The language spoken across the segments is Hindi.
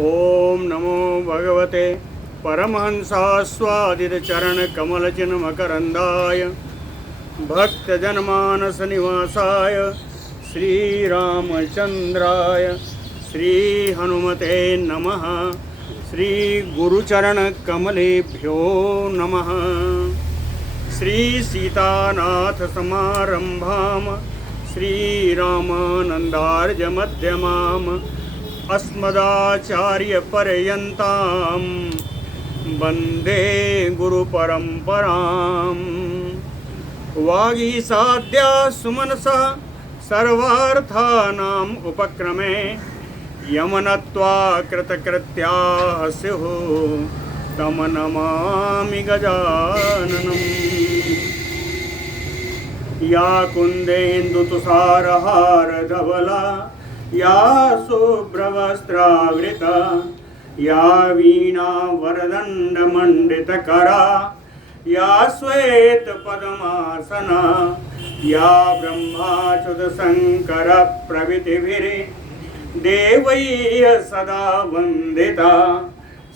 ओम नमो भगवते परमहंसास्वादितचरणकमलचिन्मकरन्दाय भक्तजनमानसनिवासाय श्रीरामचन्द्राय श्रीहनुमते नमः। श्रीगुरुचरणकमलेभ्यो नमः। श्रीसीतानाथसमारम्भां श्रीरामानन्दार्यमध्यमाम् अस्मदाचार्यपर्यन्तां वन्दे गुरुपरम्पराम्। वागीसाद्या सुमनसः सर्वार्थानाम् उपक्रमे यमनत्वा कृतकृत्याः स्युः तं नमामि गजाननम्। या कुन्देन्दुतुषारहारधवला या शुभ्रवस्त्रावृता या वीणावरदण्डमण्डितकरा या श्वेतपद्मासना या ब्रह्माच्युतशङ्करप्रभृतिभिर्देवैः सदा वन्दिता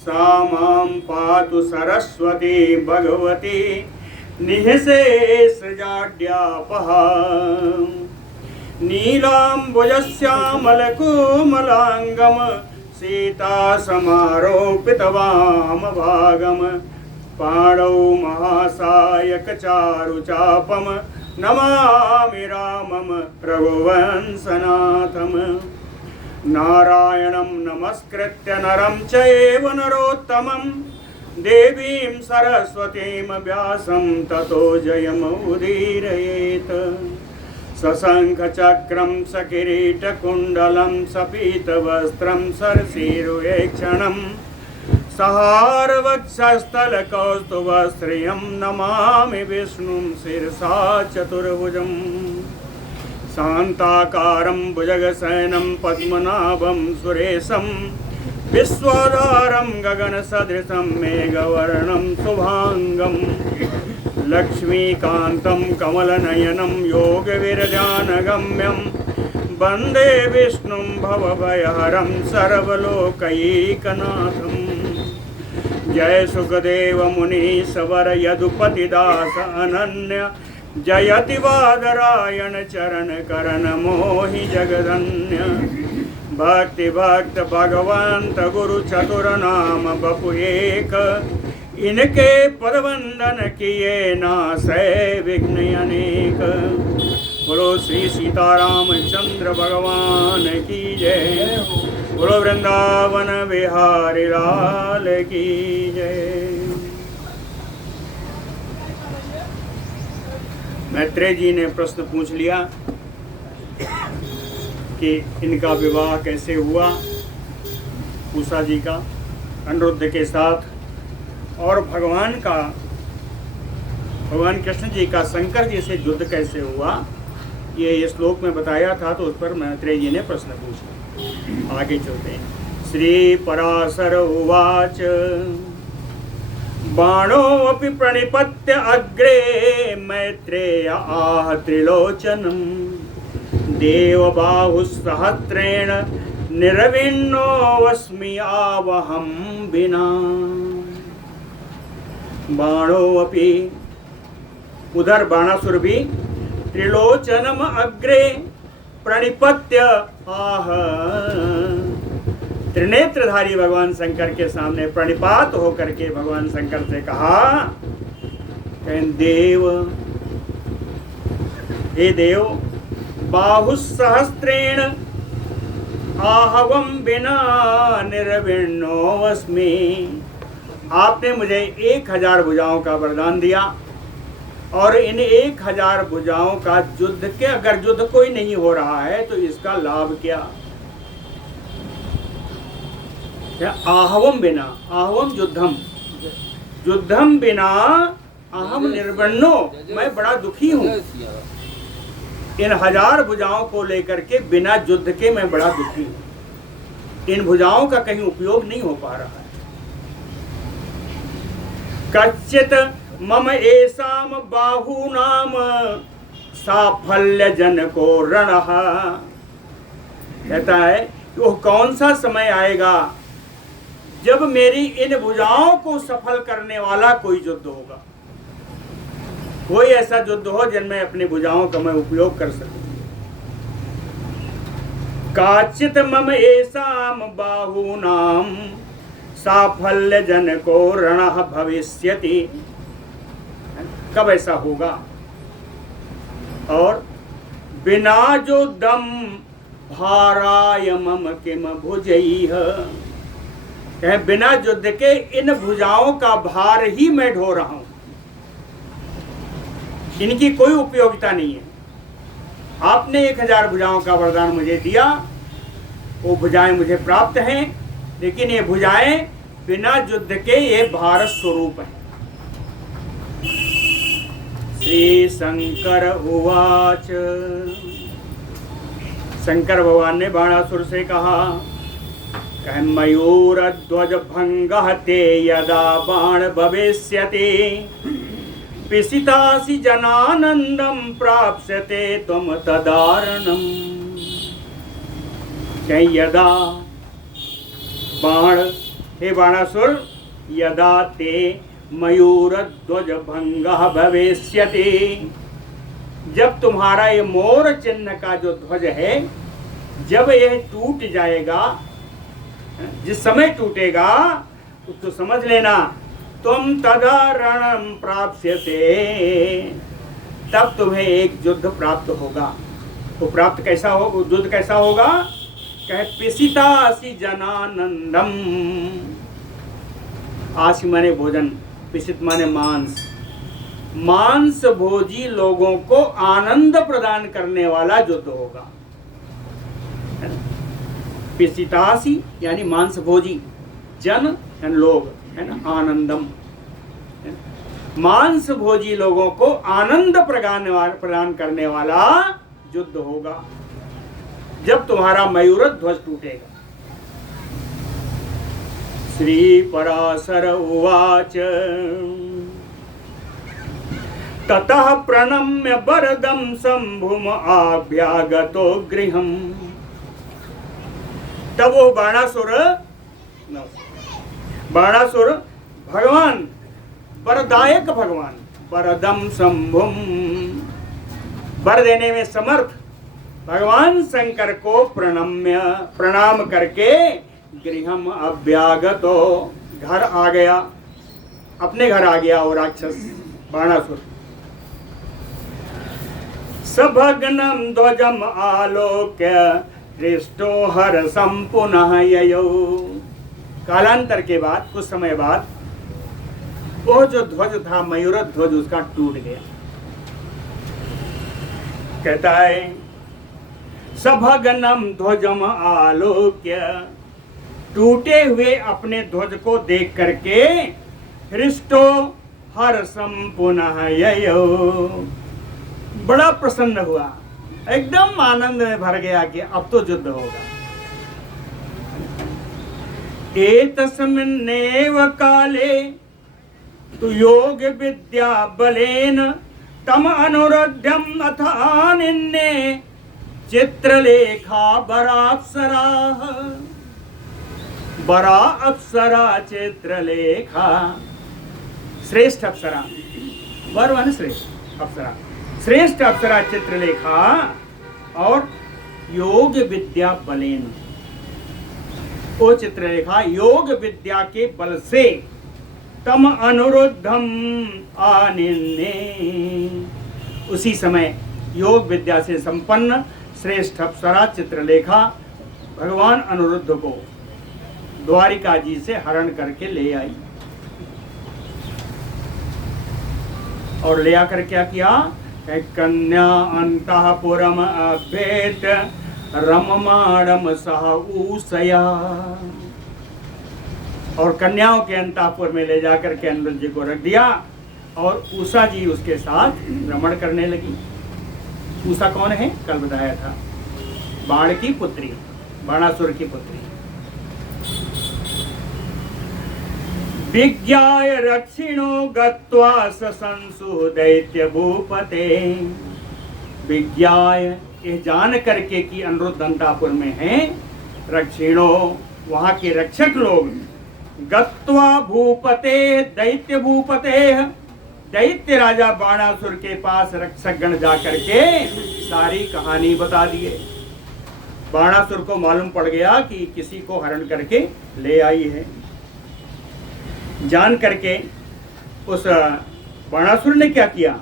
सा मां पातु सरस्वती भगवती निःशेषजाड्यापहा। नीलाम्बुजश्यामलकोमलाङ्गं सीतासमारोपितवामभागं पाणौ महासायकचारुचापं नमामि रामं रघुवंशनाथम्। नारायणं नमस्कृत्य नरं चैव नरोत्तमं देवीं सरस्वतीं व्यासं ततो जयमुदीरयेत्। सशङ्खचक्रं सकिरीटकुण्डलं सपीतवस्त्रं सरसीरुहेक्षणं सहारवक्षस्थलकौस्तुभश्रियं नमामि विष्णुं शिरसा चतुर्भुजं। शान्ताकारं भुजगशयनं पद्मनाभं सुरेशं विश्वाधारं गगनसदृशं मेघवर्णं शुभाङ्गं लक्ष्मीकान्तं कमलनयनं योगविरजानगम्यं वन्दे विष्णुं भवभयहरं सर्वलोकैकनाथम्। जय सुखदेव मुनीश्वर यदुपतिदास अनन्य जयति बादरायण चरण करण मोहि जगदन्य। भक्ति भक्त भगवंत गुरु चतुर नाम बपु एक इनके पदवंदन किए नासै विघ्न अनेक। बोलो श्री सीतारामचंद्र भगवान की जय। बोलो वृंदावन बिहारी लाल की जय। मैत्रेय जी ने प्रश्न पूछ लिया कि इनका विवाह कैसे हुआ उषा जी का अनिरुद्ध के साथ, और भगवान कृष्ण जी का शंकर जी से युद्ध कैसे हुआ, ये श्लोक में बताया था। तो उस पर मैत्रेय जी ने प्रश्न पूछा। आगे चलते हैं। श्री पराशर उवाच बाणोऽपि प्रणिपत्य अग्रे मैत्रेय आह त्रिलोचनं देवबाहुसहस्रेण निर्विण्णोऽस्मि आवहं विना। बाणोऽपि, उधर बाणासुर भी त्रिलोचनम अग्रे प्रणिपत्य आह, त्रिनेत्रधारी भगवान शंकर के सामने प्रणिपात होकर के भगवान शंकर से कहा, देव, हे देव, बाहुसहस्रेण आहवम बिना निर्विण्णोऽस्मि। आपने मुझे 1000 भुजाओं का वरदान दिया, और इन 1000 भुजाओं का युद्ध के, अगर युद्ध कोई नहीं हो रहा है तो इसका लाभ क्या? आहवम बिना, आहवम युद्धम, युद्धम बिना अहम निर्विण्णो, मैं बड़ा दुखी हूँ। इन 1000 भुजाओं को लेकर के बिना युद्ध के मैं बड़ा दुखी हूँ। इन भुजाओं का कहीं उपयोग नहीं हो पा रहा है। कच्चित मम एसाम बाहूनाम साफल्य जन को रणः। कहता है कि वो कौन सा समय आएगा जब मेरी इन भुजाओं को सफल करने वाला कोई युद्ध होगा, कोई ऐसा युद्ध हो जिनमें अपनी भुजाओं का मैं उपयोग कर सकूं। काचित मम एसाम बाहूनाम साफल्य जन को रण भविष्यति। कब ऐसा होगा? और बिना जो दम भाराय मम किम भुजैः, कहें बिना युद्ध के इन भुजाओं का भार ही मैं ढो रहा हूं, इनकी कोई उपयोगिता नहीं है। आपने 1000 भुजाओं का वरदान मुझे दिया, वो भुजाएं मुझे प्राप्त हैं, लेकिन ये भुजाएं बिना युद्ध के ये भार स्वरूप हैं। श्री शंकर उवाच। शंकर भगवान ने बाणासुर से कहा, कह मयूर ध्वज भंगः ते यदा बाण भविष्यति पिसितासि जनानंदम प्राप्स्यते त्वं तदारणम। यदा बाण, हे बाणासुर, यदा ते मयूर ध्वज भंगः भविष्यति, जब तुम्हारा ये मोर चिन्ह का जो ध्वज है, जब यह टूट जाएगा, जिस समय टूटेगा तो समझ लेना तुम तदारणम प्राप्स्यते, तब तुम्हें एक युद्ध प्राप्त होगा। वो प्राप्त कैसा हो, युद्ध कैसा होगा? कहे पिसितासि जनानंदम। आसि माने भोजन, पिसित माने मांस। मांस भोजी लोगों को आनंद प्रदान करने वाला युद्ध होगा। पिसितासि यानी मांस भोजी, जन यानी लोग, है ना, आनंदम, मांस भोजी लोगों को आनंद प्रदान करने वाला युद्ध होगा, जब तुम्हारा मयूर ध्वज टूटेगा। श्री पराशर उवाच। ततः प्रणम्य वरदं शंभुम आभ्यागतो गृहम्। तब वो बाणासुर भगवान, वरदायक भगवान, वरदम शंभुम, वर देने में समर्थ भगवान शंकर को प्रणाम करके गृहम अभ्यागतो, घर आ गया, अपने घर आ गया वो राक्षस बाणासुर। सभग्नं ध्वजम आलोक्य हृष्टो हर्षं पुनः ययौ। कालांतर के बाद, कुछ समय बाद, वो जो ध्वज था मयूर ध्वज, उसका टूट गया। कहता है सभग्नं ध्वजम आलोक्य, टूटे हुए अपने ध्वज को देख करके हृष्टो हर्षं पुनः ययौ, बड़ा प्रसन्न हुआ, एकदम आनंद में भर गया कि अब तो युद्ध होगा। एतस्मिन्नेव काले तु योग विद्या बलेन तम अनुरुध्यम अथ आनिन्ने चित्रलेखा बराप्सराः। बरा अप्सरा चित्रलेखा, श्रेष्ठ अप्सरा, वर वन श्रेष्ठ अप्सरा, श्रेष्ठ अप्सरा चित्रलेखा और योग विद्या बलेन, वो चित्रलेखा योग विद्या के बल से तम अनुरुद्धम आनिन्ने, उसी समय योग विद्या से संपन्न श्रेष्ठ अप्सरा चित्रलेखा भगवान अनिरुद्ध को द्वारिका जी से हरण करके ले आई। और ले आकर क्या किया? कन्या अंतःपुरम अभेत रममाणम सह ऊषया, और कन्याओं के अंतःपुर में ले जाकर के अनिरुद्ध जी को रख दिया और उषा जी उसके साथ भ्रमण करने लगी। उषा कौन है? कल बताया था, बाण की पुत्री, बाणासुर की पुत्री। विज्ञाय रक्षिणो गत्वा ससंसु दैत्य भूपते। विज्ञाय, ये जान करके कि अनिरुद्ध अंतापुर में हैं, रक्षिणो, वहाँ के रक्षक लोग, गत्वा भूपते दैत्य भूपते, दैत्य राजा बाणासुर के पास रक्षकगण जाकर के सारी कहानी बता दिए। बाणासुर को मालूम पड़ गया कि किसी को हरण करके ले आई है। जान करके उस बाणासुर ने क्या किया,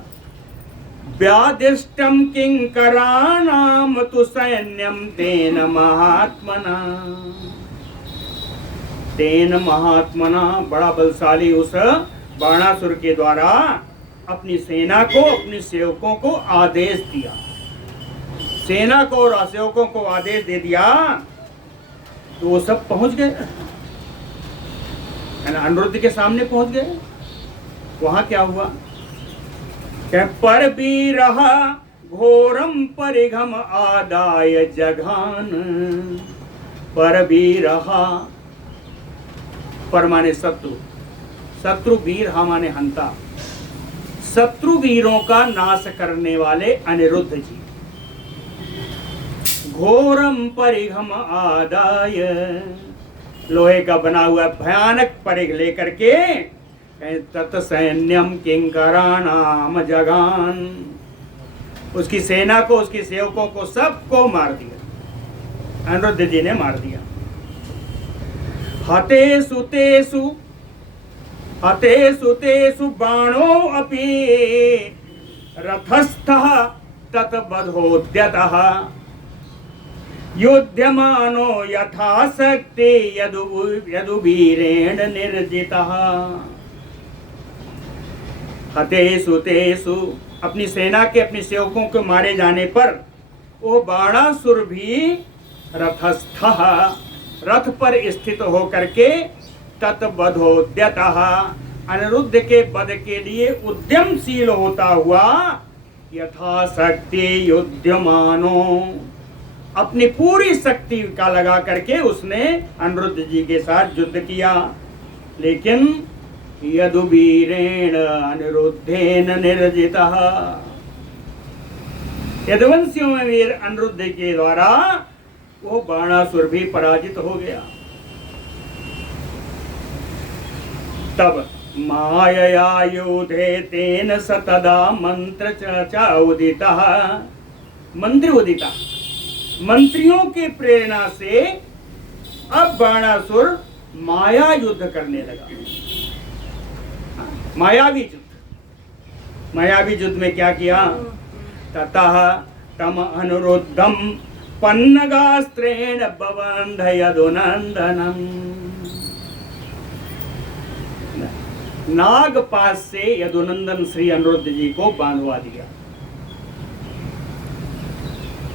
व्यादिष्टम किंकराणाम तु सैन्यम तेन महात्मना, तेन महात्मना, बड़ा बलशाली उस बाणासुर के द्वारा अपनी सेना को, अपने सेवकों को आदेश दिया। सेना को और सेवकों को आदेश दे दिया तो वो सब पहुंच गए, अनिरुद्ध के सामने पहुंच गए। वहां क्या हुआ, पर भी रहा घोरम परिघम आदाय जघान, पर भी रहा, पर माने शत्रु, शत्रु वीर हा माने हंता, शत्रु वीरों का नाश करने वाले अनिरुद्ध जी घोरम परिघम आदाय, लोहे का बना हुआ भयानक परिघ लेकर के तत्सैन्यम किंकराणाम जगान, उसकी सेना को, उसकी सेवकों को सबको मार दिया, अनिरुद्ध जी ने मार दिया। हतेषु तेषु, हतेषु तेषु बाणो अपि रथस्थः ततबधोद्यतः, युध्यमानो यथाशक्ति यदुवीरेण निर्जितः। हतेषु तेषु, अपनी सेना के, अपने सेवकों के मारे जाने पर वो बाणासुर भी रथस्थः, रथ पर स्थित होकर के ततबधोद्यतः, अनिरुद्ध के वध के लिए उद्यमशील होता हुआ यथाशक्ति युध्यमानो, अपनी पूरी शक्ति का लगा करके उसने अनिरुद्ध जी के साथ युद्ध किया। लेकिन यदुवीरेण अनिरुद्धेन निर्जितः, यदुवंशियों में वीर अनिरुद्ध के द्वारा वो बाणासुर भी पराजित हो गया। तब मायया युधे तेन सतदा मंत्र च उदितः, मंत्र उदिता, मंत्रियों के प्रेरणा से अब बाणासुर माया युद्ध करने लगा। मायावी युद्ध, मायावी युद्ध में क्या किया, ततः तम अनुरुद्धम पन्नगास्त्रेण बबंध यदुनंदनम, नागपाश से यदुनंदन श्री अनिरुद्ध जी को बांधवा दिया,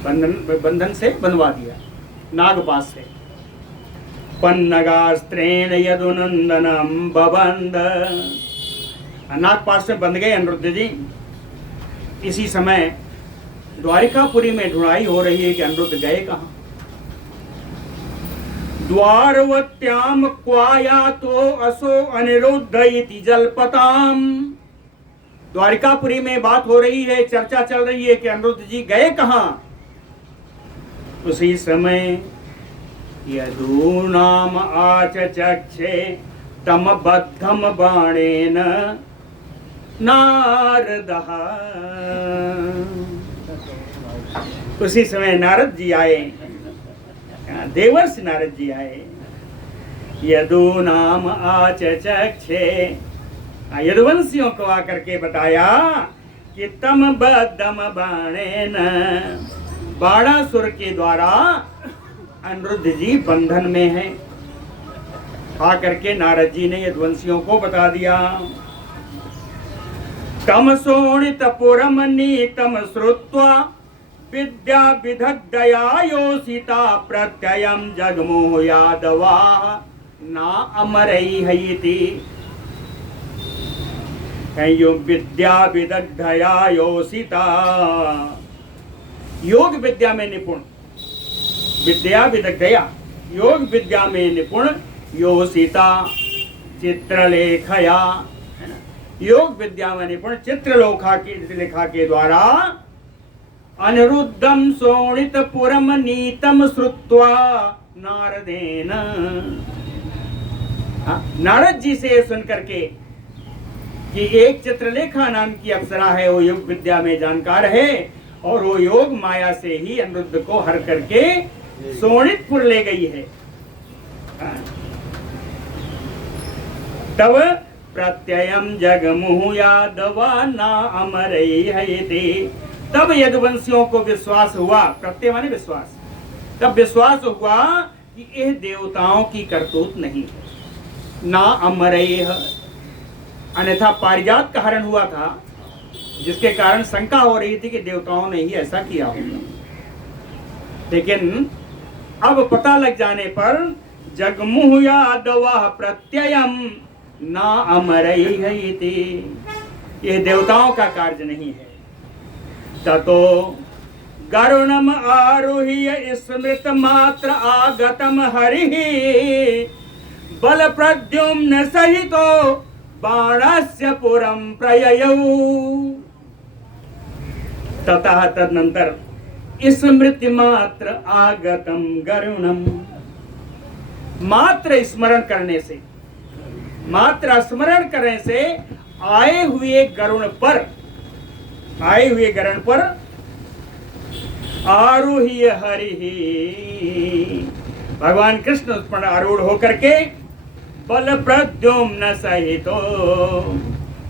बंधन से बंधवा दिया नागपाश से। पन्नगास्त्रेण यदुनंदनम बबंध, नागपाश से बंध गए अनिरुद्ध जी। इसी समय द्वारिकापुरी में ढूंढाई हो रही है कि अनिरुद्ध गए कहाँ। द्वारवत्याम क्वायातो असो अनिरुद्ध इति जल्पताम, द्वारिकापुरी में बात हो रही है, चर्चा चल रही है कि अनिरुद्ध जी गए कहाँ। उसी समय यदूनाम आचचक्षे तम बद्धम बाणेन नारदः, उसी समय नारद जी आए, देवर्षि नारद जी आए। यदूनाम आचचक्षे, यदुवंशियों को आकर के बताया कि तम बद्धम बाणेन, बाणासुर के द्वारा अनिरुद्ध जी बंधन में हैं। आकर के नारद जी ने यदुवंशियों को बता दिया। तम शोणित पुरम नीतम श्रुत्वा विद्या विदग्धया योषिता प्रत्ययम जगमोह यादवा ना अमरैहिति, विद्या विदग्धया योषिता, योग विद्या में निपुण, विद्या विदग्धया, योग विद्या में निपुण, योषिता चित्रलेखया, है ना, योग विद्या में निपुण चित्रलेखा के द्वारा अनिरुद्धम शोणित पुरम नीतम श्रुत्वा नारदेन, हाँ, नारद जी से सुन करके कि एक चित्रलेखा नाम की अप्सरा है, वो योग विद्या में जानकार है और वो योग माया से ही अनिरुद्ध को हर करके सोनितपुर ले गई है। तब प्रत्ययम जगमुहु यादवा ना अमरई हयते। तब यदुवंशियों को विश्वास हुआ, प्रत्यय माने विश्वास, तब विश्वास हुआ कि यह देवताओं की करतूत नहीं है। ना अमरई, अन्यथा पारिजात का हरण हुआ था, जिसके कारण शंका हो रही थी कि देवताओं ने ही ऐसा किया होगा। लेकिन अब पता लग जाने पर जगमुह यादवा प्रत्ययम ना अमरई हयते, यह देवताओं का कार्य नहीं है। ततो गरुणम आरुह्य स्मृत मात्र आगतम हरिः बल प्रद्युम्न सहितो बाणस्य पुरम प्रययौ। ततः तदनंतर स्मृति मात्र आगतम गरुणम, मात्र स्मरण करने से, मात्र स्मरण करने से आए हुए गरुण पर आरोह्य हरि, भगवान कृष्ण उस पर आरूढ़ होकर के बल प्रद्युम्न सहितो,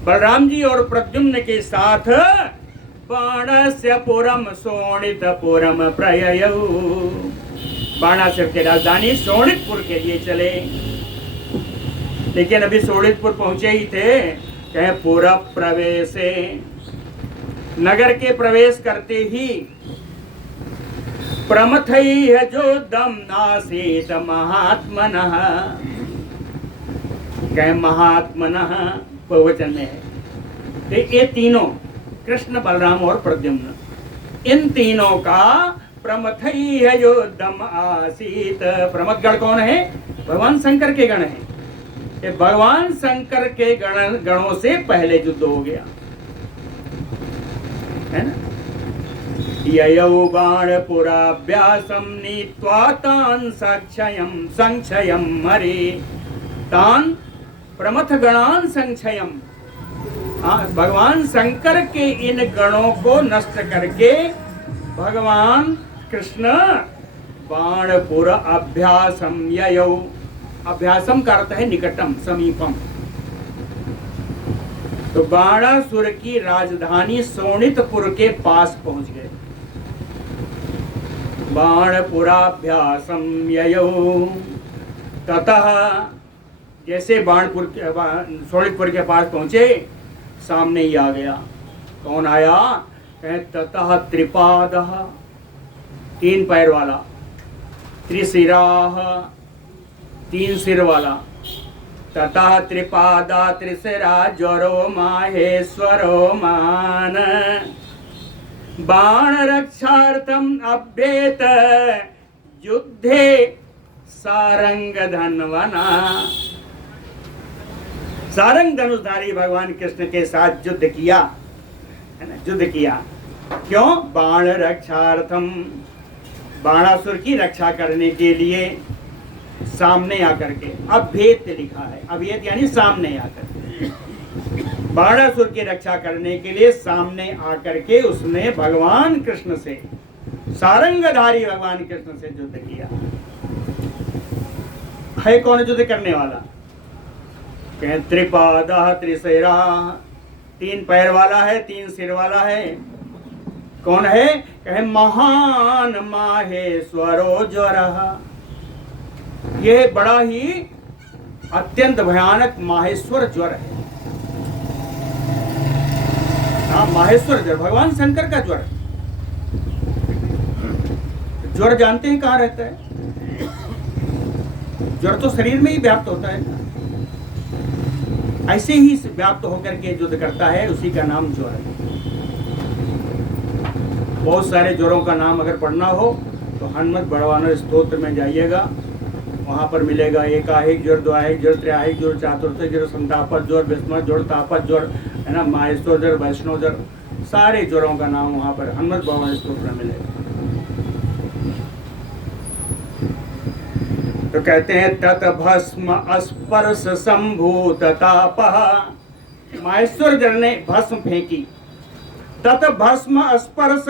बलराम जी और प्रद्युम्न के साथ बाणासुर पुरम शोणितपुरम प्रययौ, बाणासुर के राजधानी शोणितपुर के लिए चले। लेकिन अभी शोणितपुर पहुंचे ही थे, कहे पूरा प्रवेशे, नगर के प्रवेश करते ही प्रमथई जो दम नासीत महात्मनः, कहे महात्मनः बहुवचन में है। तो ये तीनों कृष्ण बलराम और प्रद्युम्न, इन तीनों का प्रमथई है जो दम आसीत। प्रमथ गण कौन है? भगवान शंकर के गण हैं। ये भगवान शंकर के गणों से पहले युद्ध हो गया है ना। ययौ बाणपुराभ्यासं नीत्वा तान् संक्षयं मरे, तान् प्रमथ गणान संक्षयम, भगवान शंकर के इन गणों को नष्ट करके भगवान कृष्ण बाणपुर अभ्यासम ययौ, अभ्यासम का अर्थ है निकटम, समीपम। तो बाणासुर की राजधानी शोणितपुर के पास पहुंच गए। बाणपुराभ्यासम ययौ, ततः जैसे बाणपुर शोणितपुर के पास पहुंचे, सामने ही आ गया। कौन आया? कहे ततः त्रिपादः, तीन पैर वाला, त्रिशिराः, तीन सिर वाला, ततः त्रिपादा त्रिशिरा ज्वरो माहेश्वरो मान, बाण रक्षार्थम अभ्येत युद्धे सारंग धनवना। सारंग धनुषधारी भगवान कृष्ण के साथ युद्ध किया, है ना, युद्ध किया। क्यों? बाण रक्षार्थम, बाणासुर की रक्षा करने के लिए, सामने आकर के। अभेद लिखा है, अभेद यानी सामने आकर के, बाणासुर की रक्षा करने के लिए सामने आकर के उसने भगवान कृष्ण से, सारंगधारी भगवान कृष्ण से युद्ध किया। है कौन युद्ध करने वाला? कहें त्रिपादा त्रिशिरा, तीन पैर वाला है, तीन सिर वाला है। कौन है? कहे महान माहेश्वरो ज्वरः, यह बड़ा ही अत्यंत भयानक माहेश्वर ज्वर है। हाँ, माहेश्वर ज्वर, भगवान शंकर का ज्वर। ज्वर जानते हैं कहाँ रहता है? ज्वर तो शरीर में ही व्याप्त होता है, ऐसे ही व्याप्त होकर के युद्ध करता है, उसी का नाम ज्वर है। बहुत सारे ज्वरों का नाम अगर पढ़ना हो तो हनुमत बड़वानर स्तोत्र में जाइएगा, वहाँ पर मिलेगा। एकाहिक ज्वर, द्वाहिक ज्वर, त्रयाहिक ज्वर, चातुर्थ ज्वर, संतापक ज्वर, विस्मत ज्वर, तापक ज्वर, है ना, माहेश्वर ज्वर, वैष्णव ज्वर, सारे ज्वरों का नाम वहाँ पर हनुमत बड़वानर स्तोत्र में मिलेगा। तो कहते हैं तत भस्म स्पर्श संभूत तापः, माहेश्वर जल ने भस्म फेंकी, तत भस्म स्पर्श,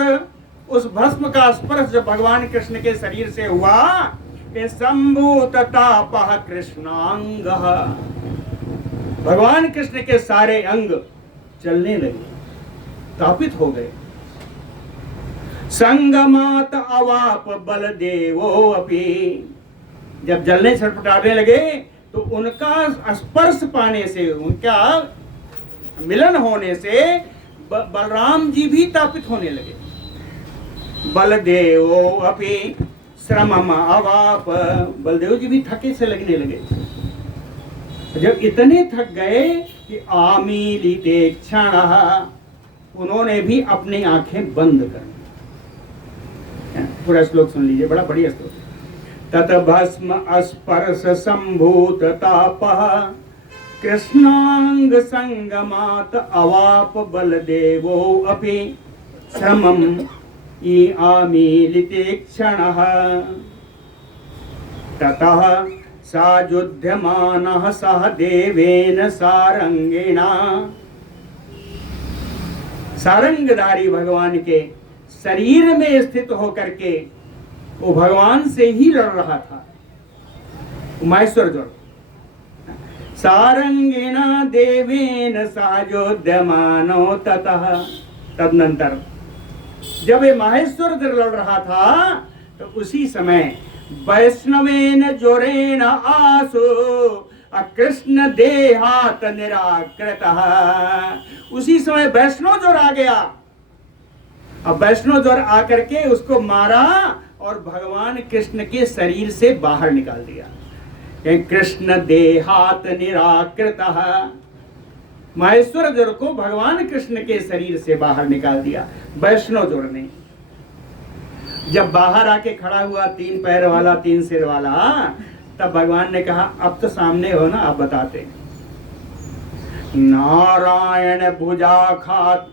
उस भस्म का स्पर्श जब भगवान कृष्ण के शरीर से हुआ, संभूत तापः कृष्णांगः, भगवान कृष्ण के सारे अंग चलने लगे, तापित हो गए। संगमात अवाप बलदेवो अपि, जब जलने छटपटाने लगे तो उनका स्पर्श पाने से, उनका मिलन होने से बलराम जी भी तापित होने लगे। बलदेवो अपि श्रमम अवाप, बलदेव जी भी थके से लगने लगे। जब इतने थक गए कि आमीलिते क्षणः, उन्होंने भी अपनी आंखें बंद कर दी। पूरा श्लोक सुन लीजिए, बड़ा बढ़िया श्लोक। तत भस्म स्पर्श संभूत तापः कृष्णांग संगमात अवाप बलदेवो अपि श्रमम आमीलिते क्षणः, ततः सायुध्यमानः सह देवेन सारंगिणा, सारंगधारी भगवान के शरीर में स्थित होकर के वो भगवान से ही लड़ रहा था, माहेश्वर जो सारंगिणा देवेन सायुध्यमानो, ततः, तदनंतर जब ये माहेश्वर लड़ रहा था तो उसी समय वैष्णवेन जोरेन आसु कृष्ण देहात निराकृतः, उसी समय वैष्णव जोर आ गया। अब वैष्णव जोर आकर के उसको मारा और भगवान कृष्ण के शरीर से बाहर निकाल दिया। कृष्ण देहात निराकृतः, माहेश्वर जोर को भगवान कृष्ण के शरीर से बाहर निकाल दिया वैष्णव जोर ने। जब बाहर आके खड़ा हुआ, 3 पैर वाला 3 सिर वाला, तब भगवान ने कहा अब तो सामने हो ना, आप बताते। नारायण भुजाघात,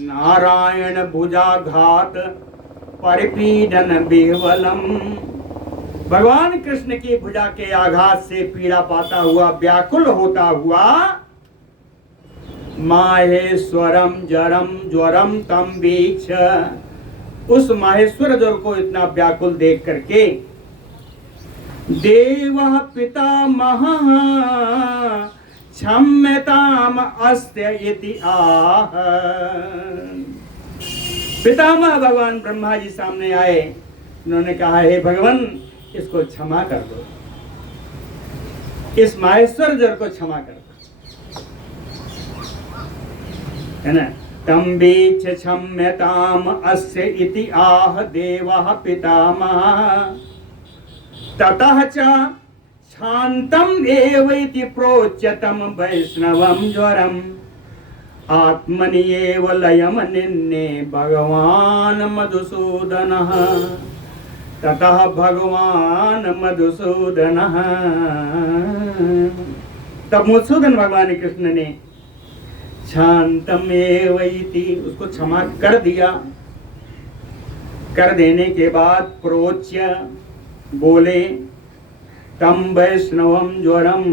नारायण भुजाघात परिपीडन बिह्वलम, भगवान कृष्ण की भुजा के आघात से पीड़ा पाता हुआ, व्याकुल होता हुआ, माहेश्वरम जरम ज्वरम तम वीक्ष, उस माहेश्वर ज्वर को इतना व्याकुल देख करके देवः पितामहः क्षम्यताम अस्त्य इति आह, पितामह भगवान ब्रह्मा जी सामने आए, उन्होंने कहा हे भगवान इसको क्षमा कर दो, इस माहेश्वर ज्वर को क्षमा कर दो, है ना। तम बीच क्षम्यताम अस्य इति आह देवः पितामहः, ततः च शान्तम् एव इति प्रोच्यतं वैष्णवं ज्वरम् आत्मनि एव लयम् निन्ने भगवान् मधुसूदनः, ततः भगवान् मधुसूदनः, तब मधुसूदन भगवान कृष्ण ने शांतम एव इति, उसको क्षमा कर दिया। कर देने के बाद प्रोच्य बोले, तम वैष्णवम ज्वरम,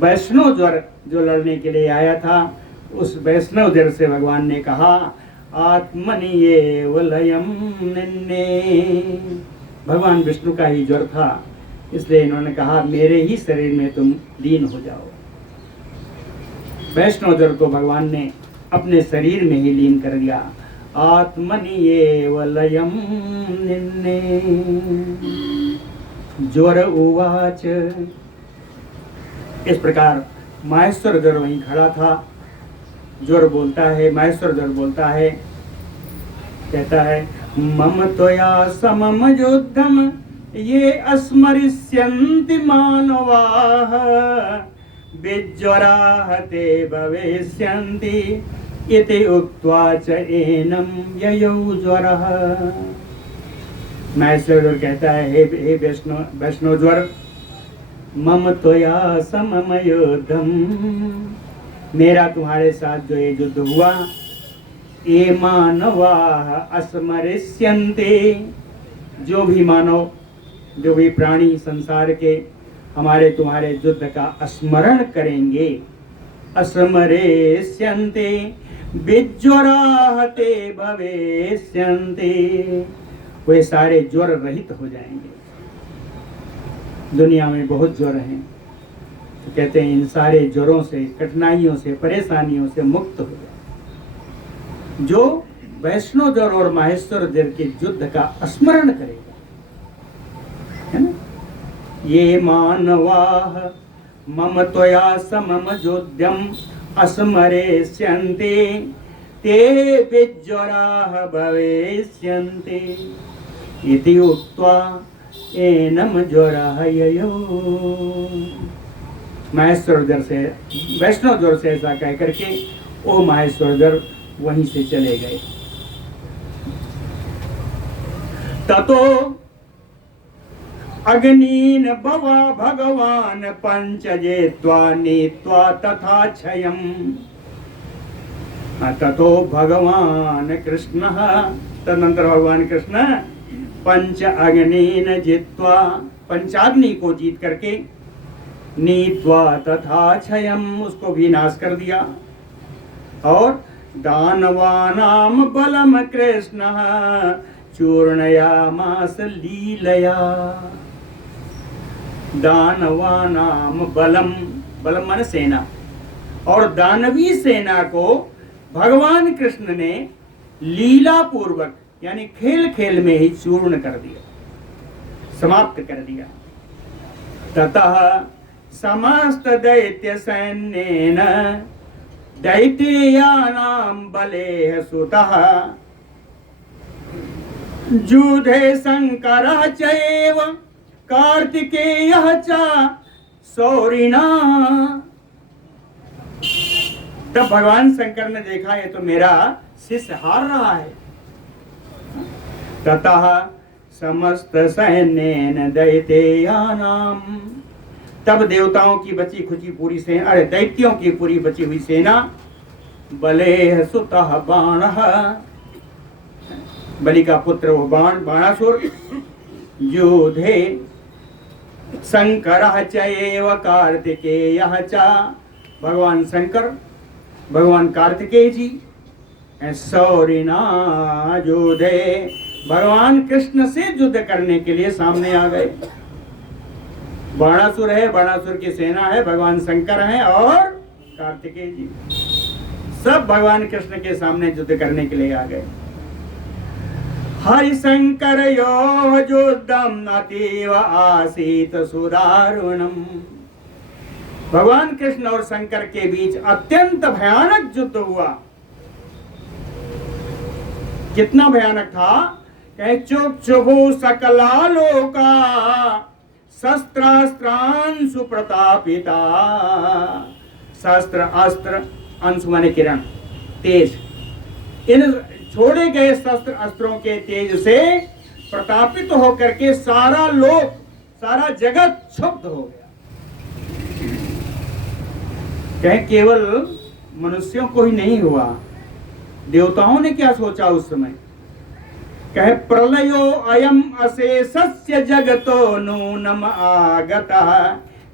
वैष्णव ज्वर जो लड़ने के लिए आया था, उस वैष्णव ज्वर से भगवान ने कहा आत्मनि एव लयम निन्ने, भगवान विष्णु का ही ज्वर था, इसलिए इन्होंने कहा मेरे ही शरीर में तुम लीन हो जाओ। वैष्णव ज्वर को भगवान ने अपने शरीर में ही लीन कर दिया। आत्मनि एव लयम निन्ने, ज्वर उवाच, इस प्रकार माहेश्वर ज्वर वहीं खड़ा था। ज्वर बोलता है, माहेश्वर ज्वर बोलता है, कहता है मम त्वया समम युद्धम ये अस्मरिष्यन्ति मानवाः विज्वराः ते भविष्यन्ति इति उक्त्वा च एनं ययौ ज्वरः। माहेश्वर ज्वर कहता है हे वैष्णव ज्वर, मम त्वया समम युद्धम, मेरा तुम्हारे साथ जो ये युद्ध हुआ, ये मानवाः अस्मरिष्यन्ते, जो भी मानव जो भी प्राणी संसार के हमारे तुम्हारे युद्ध का स्मरण करेंगे, अस्मरेष्यन्ते विज्वराहते भवेष्यन्ते, वे सारे ज्वर रहित हो जाएंगे। दुनिया में बहुत ज्वर हैं, तो कहते हैं इन सारे ज्वरों से, कठिनाइयों से, परेशानियों से मुक्त हो जाए जो वैष्णव ज्वर और माहेश्वर ज्वर के युद्ध का स्मरण करेगा, है ना। ये मानवाः मम त्वया समम जोद्यम अस्मरेष्यन्ते ते विज्वराः भवेष्यन्ते इति उक्त्वा एनम ज्वरः ययो। माहेश्वर ज्वर से, वैष्णव ज्वर से ऐसा कह करके वो माहेश्वर ज्वर वहीं से चले गए। ततो अग्नीन बवा भगवान पंचजेत्वा नीत्वा तथा क्षयम। ततो भगवान कृष्ण, तदनंतर भगवान कृष्ण पंच अग्नीन जित्वा, पंचाग्नि को जीत करके, नीत्वा तथा क्षयम, उसको भी नाश कर दिया, और दानवानाम बलम कृष्ण चूर्णयामास लीलया। दानवानाम बलम, बलम माने सेना, और दानवी सेना को भगवान कृष्ण ने लीला पूर्वक यानी खेल खेल में ही चूर्ण कर दिया, समाप्त कर दिया। ततः समस्त दैत्य सैन्येन दैत्ययानां बलेह सुतः जुधे शंकरः चैव कार्तिकेयः च सौरिणा। तब भगवान शंकर ने देखा ये तो मेरा शिष्य हार रहा है। ततः समस्त सैन्येन दैत्ययानां, तब देवताओं की बची खुची पूरी सेना, अरे दैत्यों की पूरी बची हुई सेना, बलेह सुतः बाणः, बलि का पुत्र वो बाणासुर, युधे शंकरः चैव कार्तिकेयः च, भगवान शंकर, भगवान कार्तिकेय जी, सौरिणा युधे, भगवान कृष्ण से युद्ध करने के लिए सामने आ गए। बाणासुर है, बाणासुर की सेना है, भगवान शंकर हैं और कार्तिकेय जी, सब भगवान कृष्ण के सामने युद्ध करने के लिए आ गए। हरिशंकर यो युद्धम अतीव आसीत सुदारुणम, भगवान कृष्ण और शंकर के बीच अत्यंत भयानक युद्ध हुआ। कितना भयानक था, चुक्षुभु सकलालोका शस्त्रास्त्रान् सुप्रतापिता, शस्त्र अस्त्र, अंशु माने किरण, तेज, इन छोड़े गए शस्त्र अस्त्रों के तेज से प्रतापित होकर के सारा लोक, सारा जगत क्षुब्ध हो गया। कहे केवल मनुष्यों को ही नहीं हुआ, देवताओं ने क्या सोचा उस समय, कहे प्रलयो अयम अशेषस्य जगतो नूनम आगतः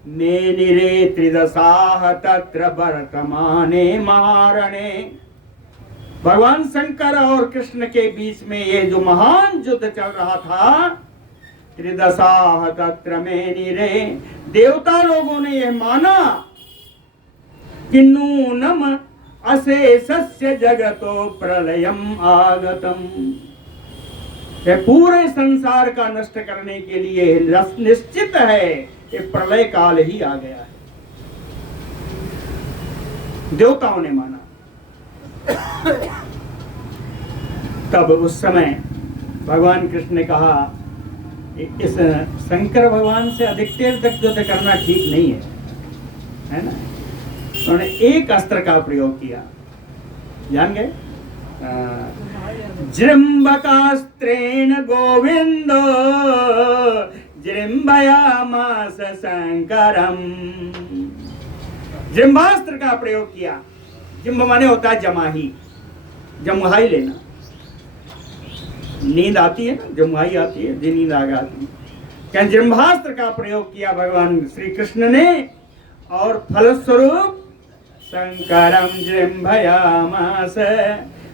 मेनिरे त्रिदशाः तत्र वर्तमाने महारणे। भगवान शंकर और कृष्ण के बीच में ये जो महान युद्ध चल रहा था, त्रिदशाः तत्र मेनिरे, देवता लोगों ने यह माना कि नूनम अशेषस्य जगतो प्रलयम आगतम, पूरे संसार का नष्ट करने के लिए निश्चित है कि प्रलय काल ही आ गया है। देवताओं ने माना। तब उस समय भगवान कृष्ण ने कहा इस शंकर भगवान से अधिक देर तक युद्ध करना ठीक नहीं है ना। उन्होंने एक अस्त्र का प्रयोग किया, जान गए, जृंभकास्त्रेण गोविंदो जृंभयामास शंकरम, जृंभास्त्र का प्रयोग किया। जृंभ माने होता है जमाही, जमुहाई लेना, नींद आती है ना, जमुहाई आती है, जी नींद आ जाती है, क्या जृंभास्त्र का प्रयोग किया भगवान श्री कृष्ण ने, और फलस्वरूप शंकरम जृंभयामास,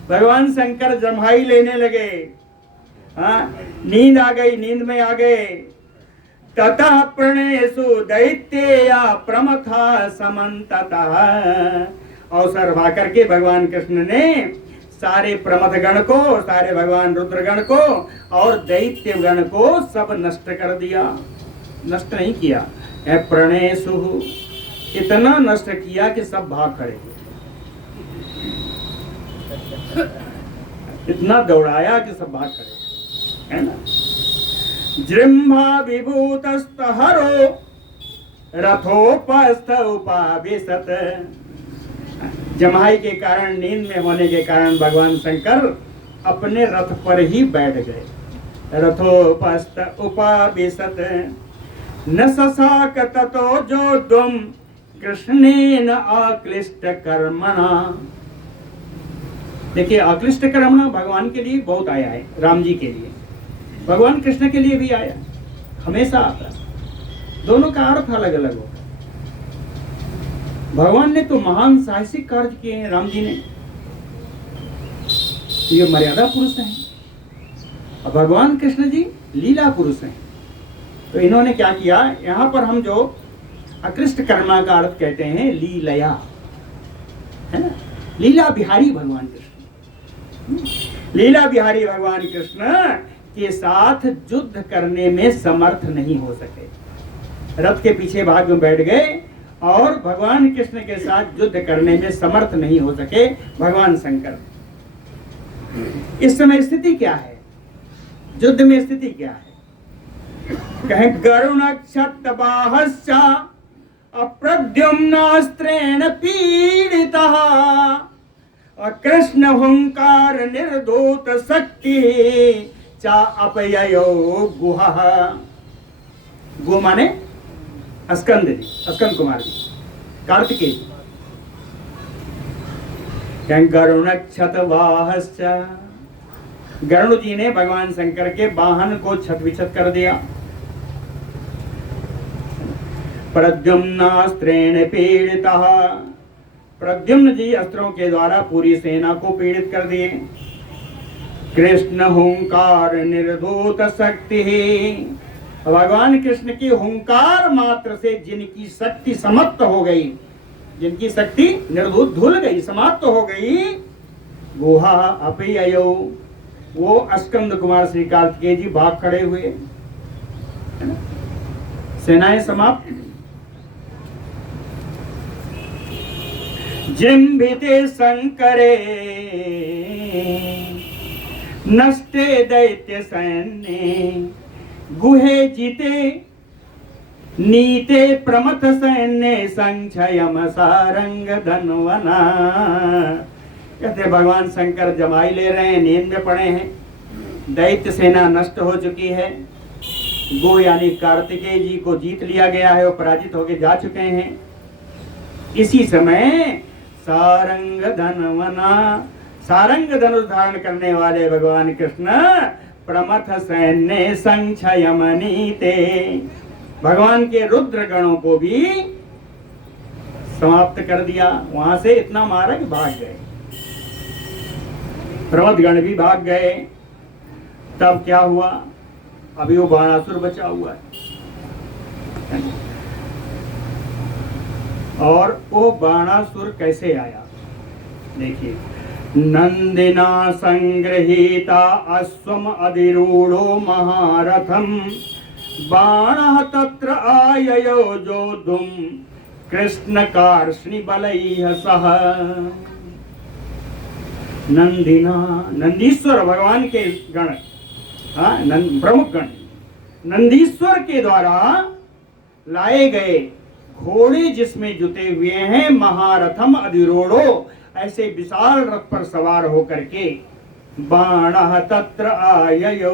भगवान शंकर जम्हाई लेने लगे। नींद आ गई, नींद में आ गए। ततः प्रणेषु दैत्येया प्रमथा समन्ततः, अवसर पाकर के भगवान कृष्ण ने सारे प्रमथ गण को, सारे भगवान रुद्रगण को और दैत्य गण को सब नष्ट कर दिया। नष्ट नहीं किया, प्रणेषु, इतना नष्ट किया कि सब भाग खड़े, इतना दौड़ाया कि सब भाग खड़े, है ना। जृंभा विभूतस्त हरो रथोपस्थ उपाविशत, जमाई के कारण, नींद में होने के कारण भगवान शंकर अपने रथ पर ही बैठ गए। रथोपस्थ उपाविशत न ससाक ततो जो दुम कृष्णेन आक्लिष्ट कर्मणा। देखिए, आक्लिष्ट कर्मणा भगवान के लिए बहुत आया है, राम जी के लिए, भगवान कृष्ण के लिए भी आया, हमेशा आता है। दोनों का अर्थ अलग अलग होगा। भगवान ने तो महान साहसिक कार्य किए हैं, राम जी ने, ये मर्यादा पुरुष हैं, और भगवान कृष्ण जी लीला पुरुष हैं। तो इन्होंने क्या किया, यहाँ पर हम जो अकृष्ट कर्मा का अर्थ कहते हैं लीलया, है ना, लीला बिहारी भगवान कृष्ण, लीला बिहारी भगवान कृष्ण के साथ युद्ध करने में समर्थ नहीं हो सके, रथ के पीछे भाग में बैठ गए और भगवान कृष्ण के साथ युद्ध करने में समर्थ नहीं हो सके भगवान शंकर। इस समय स्थिति क्या है, युद्ध में स्थिति क्या है, कहें गरुण क्षतबाहश्च अप्रद्युम्नास्त्रेण पीडितः कृष्ण हुंकार निर्धूत शक्ति चा अपययो गुहः। गु माने स्कंद जी, स्कंद कुमार जी, कार्तिकेय। गरुण क्षतवाहश्च, गरुण जी ने भगवान शंकर के वाहन को छत विछत कर दिया। प्रद्युम्नास्त्रेण पीड़ितः, प्रद्युम्न जी अस्त्रों के द्वारा पूरी सेना को पीड़ित कर दिए। कृष्ण हुंकार निर्धूत शक्ति, भगवान कृष्ण की हुंकार मात्र से जिनकी शक्ति समाप्त हो गई, जिनकी शक्ति निर्धूत धुल गई, समाप्त हो गई, गुहा अपययो, वो स्कंद कुमार श्री कार्तिकेय जी भाग खड़े हुए, सेनाएं समाप्त। जिम्भिते शंकरे नष्टे दैत्य सैन्य गुहे जीते नीते प्रमथ सैन्य संक्षयम सारंग धनवना। कहते भगवान शंकर जमाई ले रहे हैं, नींद में पड़े हैं, दैत्य सेना नष्ट हो चुकी है, गो यानी कार्तिकेय जी को जीत लिया गया है, वो पराजित होकर जा चुके हैं। इसी समय सारंग धनवना, सारंग धनुष धारण करने वाले भगवान कृष्ण प्रमथ सैन्य संक्षयमनीते, भगवान के रुद्र गणों को भी समाप्त कर दिया। वहां से इतना मारा कि भाग गए, प्रमथ गण भी भाग गए। तब क्या हुआ, अभी वो बाणासुर बचा हुआ है, और वो बाणासुर कैसे आया देखिए। नंदिना संग्रहीता अश्वम अधिरूढ़ो महारथम बाणः तत्र आययो जोधुम कृष्ण कार्ष्णि बलैः सह। नंदिना, नंदीश्वर भगवान के गण, प्रमुख गण, नंदीश्वर के द्वारा लाए गए घोड़े जिसमें जुते हुए हैं, महारथम अधिरूढ़ो, ऐसे विशाल रथ पर सवार होकर के, बाणः तत्र आययो,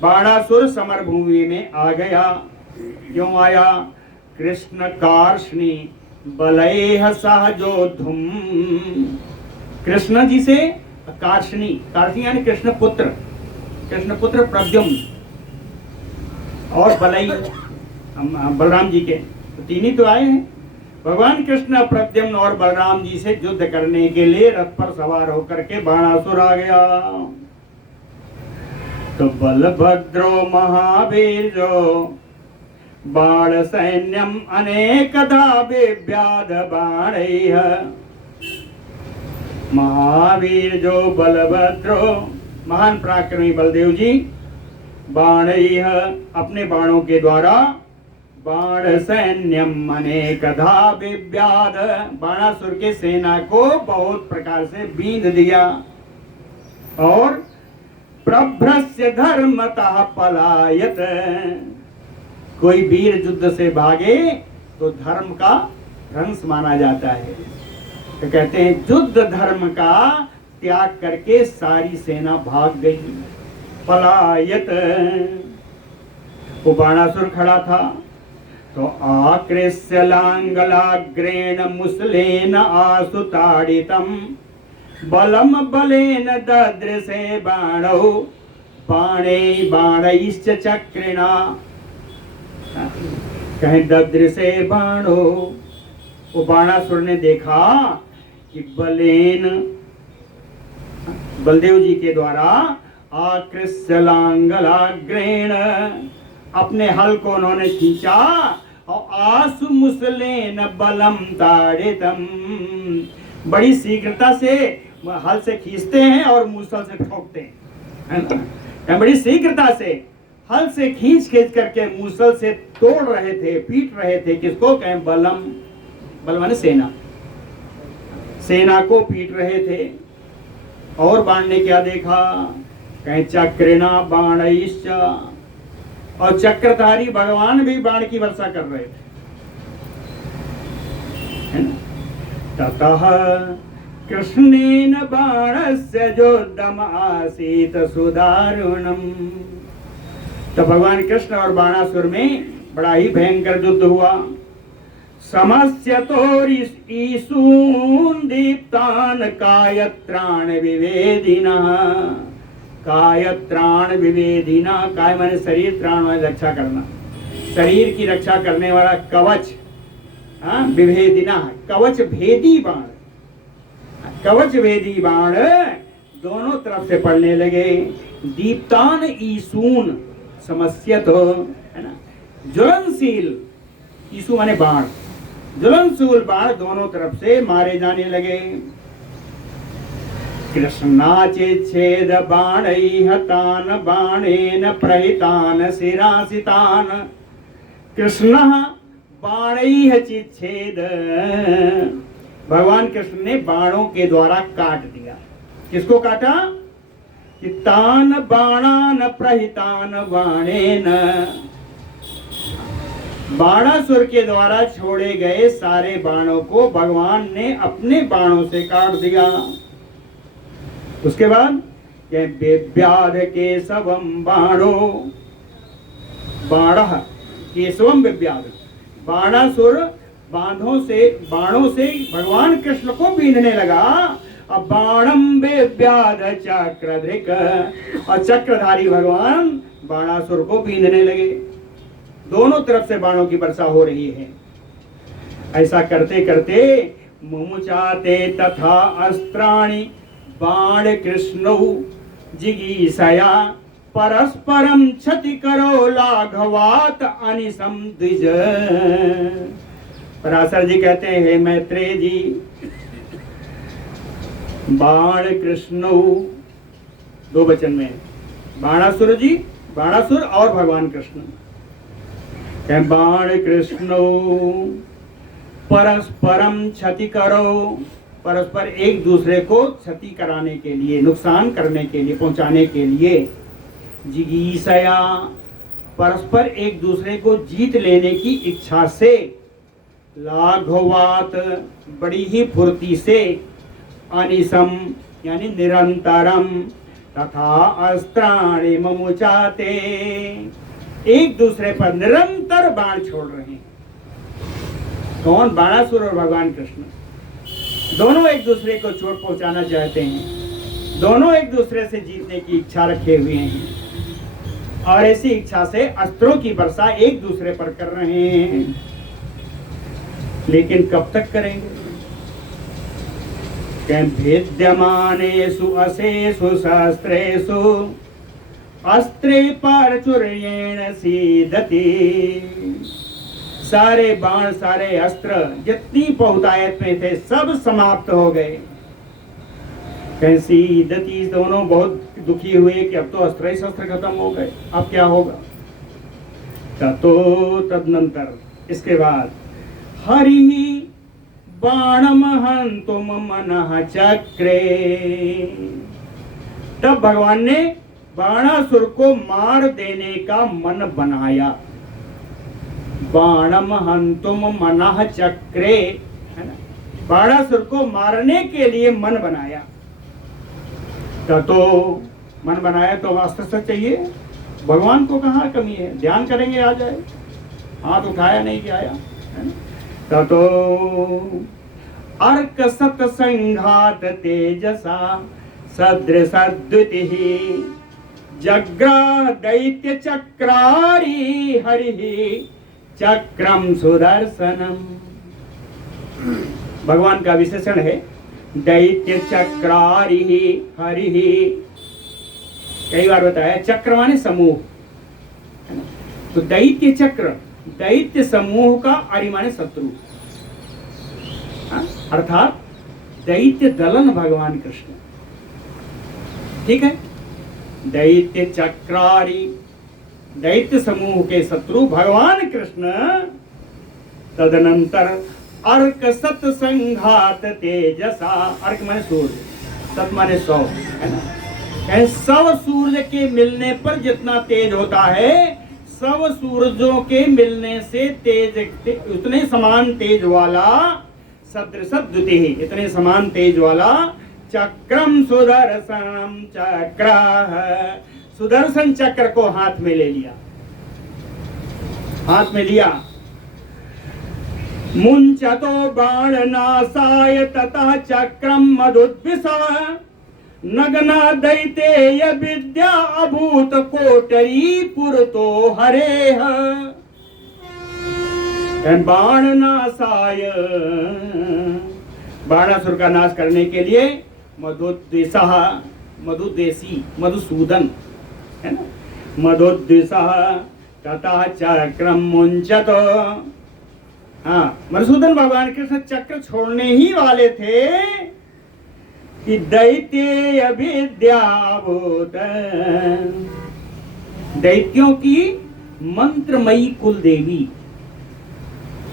बाणासुर समर भूमि में आ गया। क्यों आया, कृष्ण कार्ष्णि बलैः सह जोधुम, कृष्ण जी से कार्ष्णि, कार्ष्णि यानी कृष्ण पुत्र, कृष्ण पुत्र प्रद्युम्न, और बलई बलराम जी के, तो तीन ही तो आए हैं। भगवान कृष्ण प्रद्युम्न और बलराम जी से युद्ध करने के लिए रथ पर सवार होकर के बाणासुर आ गया। तो बलभद्रो महावीर जो बाण सैन्यम अनेकधा बिभ्याद बाणैः। महावीर जो बलभद्रो महान पराक्रमी बलदेव जी बाणैः अपने बाणों के द्वारा बाण सैन्यम अनेकधा बिभ्याद बाणासुर के सेना को बहुत प्रकार से बींध दिया और प्रभ्रस्य धर्मतः पलायत। कोई वीर युद्ध से भागे तो धर्म का भ्रंश माना जाता है। तो कहते हैं युद्ध धर्म का त्याग करके सारी सेना भाग गई। पलायत। वो बाणासुर खड़ा था तो आकृष्य लांगलाग्रेण मुसलेन आसुताड़ितम बलम बलेन ददृशे बाणौ बाणे बाणैश्च चक्रिणा। कहें ददृशे बाणो। वो बाणासुर ने देखा कि बलेन बलदेव जी के द्वारा आकृष्य लांगलाग्रेण अपने हल को उन्होंने खींचा और आसु मुसलेन बलम ताड़ितम बड़ी शीघ्रता से हल से खींचते हैं और मूसल से ठोकते हैं। बड़ी शीघ्रता से हल से खींच करके मूसल से तोड़ रहे थे, पीट रहे थे। किसको कहें? बलम। बल माने सेना। सेना को पीट रहे थे। और बाण ने क्या देखा? कहें चक्रिणा बाणैश्च। और चक्रधारी भगवान भी बाण की वर्षा कर रहे थे, है ना? ततः कृष्णेन बाणस्य योद्धम आसीत सुदारुणम। तो भगवान कृष्ण और बाणासुर में बड़ा ही भयंकर युद्ध हुआ। समस्य तो ईसून दीप्तान कायत्राण विवेदिना। कायत्राण विवेदिना। काय माने शरीर, त्राण माने रक्षा करना। शरीर की रक्षा करने वाला कवच। विभेदिना कवच भेदी बाण। कवच भेदी बाण दोनों तरफ से पड़ने लगे। दीप्तान ईसून समस्य तो, है ना? ज्वलनशील। ईसु माने बाण। ज्वलनशील बाण दोनों तरफ से मारे जाने लगे। कृष्णाचेच्छेद बाणैः तान बाणेन प्रहितान शिरासितान। कृष्णः बाणैः चिच्छेद। भगवान कृष्ण ने बाणों के द्वारा काट दिया। किसको काटा? कि तान बाणान प्रहितान बाणेन। बाणासुर के द्वारा छोड़े गए सारे बाणों को भगवान ने अपने बाणों से काट दिया। उसके बाद बिभ्याद केशवम बाणो। बाणः केशवम बिभ्याद। बाणासुर बाणों से भगवान कृष्ण को बींधने लगा। अब बाणम बिभ्याद चक्रधृक। और चक्रधारी भगवान बाणासुर को बींधने लगे। दोनों तरफ से बाणों की वर्षा हो रही है। ऐसा करते करते मुमुचाते तथा अस्त्राणि बाण कृष्णौ जिगीषया परस्परम क्षति करो लाघवात अनिशम द्विज। पराशर जी कहते हैं, हे मैत्रेय जी, बाण कृष्णौ दो वचन में, बाणासुर जी, बाणासुर और भगवान कृष्ण। बाण कृष्णौ परस्परम क्षति करो। परस्पर एक दूसरे को क्षति कराने के लिए, नुकसान करने के लिए, पहुंचाने के लिए। जिगीषया परस्पर एक दूसरे को जीत लेने की इच्छा से। लाघवात बड़ी ही फुर्ती से। अनिशम यानी निरंतरम। तथा अस्त्राणि ममुचाते एक दूसरे पर निरंतर बाण छोड़ रहे हैं। कौन? बाणासुर और भगवान कृष्ण। दोनों एक दूसरे को चोट पहुंचाना चाहते हैं। दोनों एक दूसरे से जीतने की इच्छा रखे हुए हैं। और ऐसी इच्छा से अस्त्रों की वर्षा एक दूसरे पर कर रहे हैं। लेकिन कब तक करेंगे? भेद्यमानेषु अशेषु शस्त्रेषु अस्त्रे पारचुर्येण सीदति। सारे बाण, सारे अस्त्र जितनी बहुतायत में थे सब समाप्त हो गए। सीदति, दोनों बहुत दुखी हुए कि अब तो अस्त्र ही शस्त्र खत्म हो गए, अब क्या होगा। तो तदनंतर इसके बाद हरि बाणम हन्तुम मनः चक्रे। तब भगवान ने बाणासुर को मार देने का मन बनाया। बाणम हन्तुम मनः चक्रे, है ना, बाणासुर को मारने के लिए मन बनाया। तो मन बनाया तो अस्त्र से चाहिए। भगवान को कहाँ कमी है, ध्यान करेंगे आ जाए, हाथ उठाया नहीं कि आया, है ना। तो अर्क सत संघात तेजसा सदृशद्युतिः जग्राह दैत्य चक्रारी हरि चक्रम सुदर्शनम। भगवान का विशेषण है दैत्य चक्रारी हरि। कई बार बताया, चक्र माने समूह, है ना। तो दैत्य चक्र, दैत्य समूह का, अरि माने शत्रु, अर्थात दैत्य दलन भगवान कृष्ण। ठीक है, दैत्य चक्रारी, दैत्य समूह के शत्रु भगवान कृष्ण। तदनंतर अर्क सत संघात तेजसा, अर्क माने सूर्य, सत माने 100, है ना। 100 सूर्य के मिलने पर जितना तेज होता है, 100 सूरजों के मिलने से तेज, उतने समान तेज वाला, सदृशद्युतिः, इतने समान तेज वाला, चक्रम सुदर्शनम चक्र, सुदर्शन चक्र को हाथ में ले लिया, हाथ में लिया। मुंचतो बाणनासाय ततः चक्रम मदुद्विषः नग्ना दैतेय विद्या अभूत कोटरी पुरतो हरेह। बाणनासाय, बाणासुर का नाश करने के लिए मदुद्विषः, मधुदेशी मधुसूदन, है ना, मदुद्विषः ततः चक्रम मुंचतो। हाँ, मधुसूदन भगवान कृष्ण चक्र छोड़ने ही वाले थे कि दैत्य विद्याभूत, दैत्यों की मंत्रमयी कुल देवी,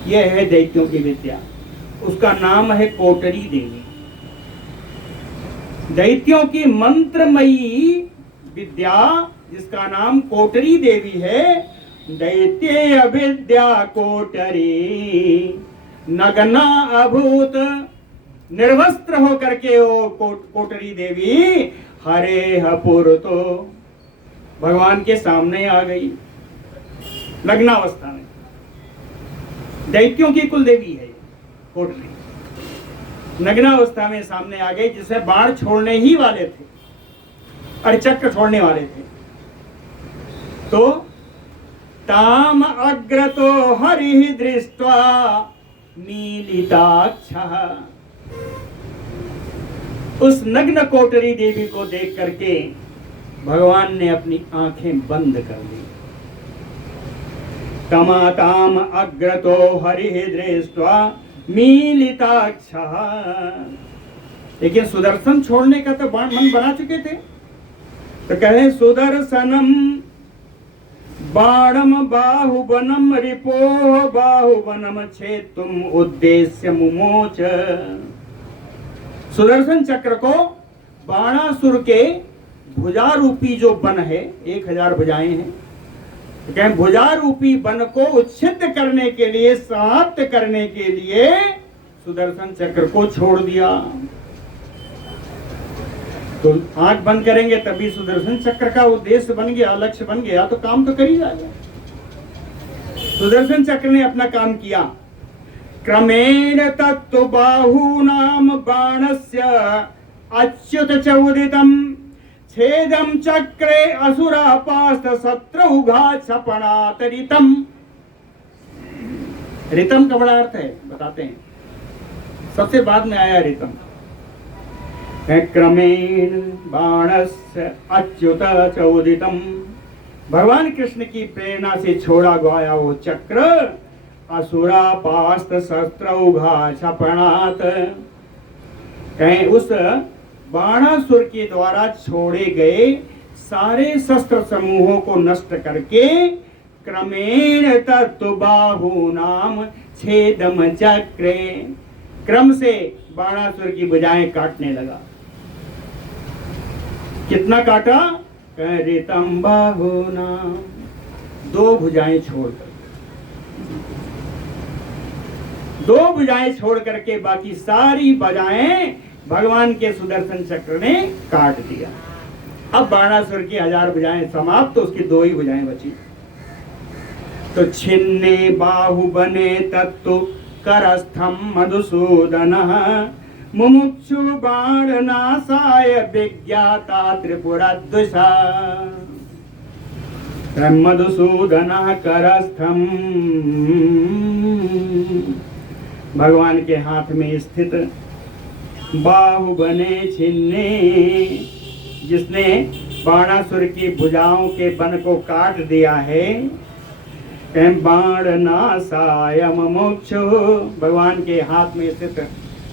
यह है दैत्यों की विद्या, उसका नाम है कोटरी देवी। दैत्यों की मंत्रमयी विद्या जिसका नाम कोटरी देवी है, दैत्य विद्या कोटरी नग्ना अभूत, निर्वस्त्र होकर के वो कोटरी देवी हरे हपुर, तो भगवान के सामने आ गई नग्नावस्था में। दैत्यों की कुल देवी है कोटरी, नग्नावस्था में सामने आ गई, जिसे बाण छोड़ने ही वाले थे और चक्र छोड़ने वाले थे। तो ताम अग्रतो हरिः दृष्ट्वा मीलिताक्षः, उस नग्न कोटरी देवी को देख करके भगवान ने अपनी आंखें बंद कर दी। तमाताम अग्रतो हरिः दृष्ट्वा मीलिताक्षः, लेकिन सुदर्शन छोड़ने का तो मन बना चुके थे। तो कहे सुदर्शनम बाणम बाहुबनम रिपोह बाहुबनम छेतुम उद्देश्य मुमोच। सुदर्शन चक्र को बाणासुर के भुजा रूपी जो बन है, 1000 भुजाएं हैं, तो कहें भुजा रूपी बन को उच्छिन्न करने के लिए, समाप्त करने के लिए सुदर्शन चक्र को छोड़ दिया। तो आंख बंद करेंगे तभी सुदर्शन चक्र का उद्देश्य बन गया, लक्ष्य बन गया, तो काम तो कर ही जाएगा। सुदर्शन चक्र ने अपना काम किया। क्रमेण तत्तु बाहूनाम बाणस्य अच्युत च उदितम छेदम चक्रे असुरापास्त शत्रुघा क्षपणात ऋतम। ऋतम का बड़ा अर्थ है, बताते हैं, सबसे बाद में आया ऋतम। क्रमेण बाणस्य अच्युत चोदितम। भगवान कृष्ण की प्रेरणा से छोड़ा गया वो चक्र असुरापास्त शस्त्रौघा क्षपणात, कहें उस बाणासुर के द्वारा छोड़े गए सारे शस्त्र समूहों को नष्ट करके क्रमेण तत्तु बाहूनाम छेदम चक्रे, क्रम से बाणासुर की भुजाएं काटने लगा। कितना काटा? ऋतम बाहूनाम, 2 भुजाएं छोड़कर, 2 भुजाएं छोड़ करके बाकी सारी भुजाएं भगवान के सुदर्शन चक्र ने काट दिया। अब बाणासुर की 1000 भुजाएं समाप्त, तो उसकी 2 ही भुजाएं बची। तो छिन्ने बाहु बने तत्तु करस्थम मधुसूदन मुमुक्षु बाण नासाय विज्ञाता त्रिपुराद्विषा। मधुसूदन करस्थम, भगवान के हाथ में स्थित बाहु बने छिन्ने, जिसने बाणासुर की भुजाओं के बन को काट दिया है। बाण नासाय मुमुक्षु, भगवान के हाथ में स्थित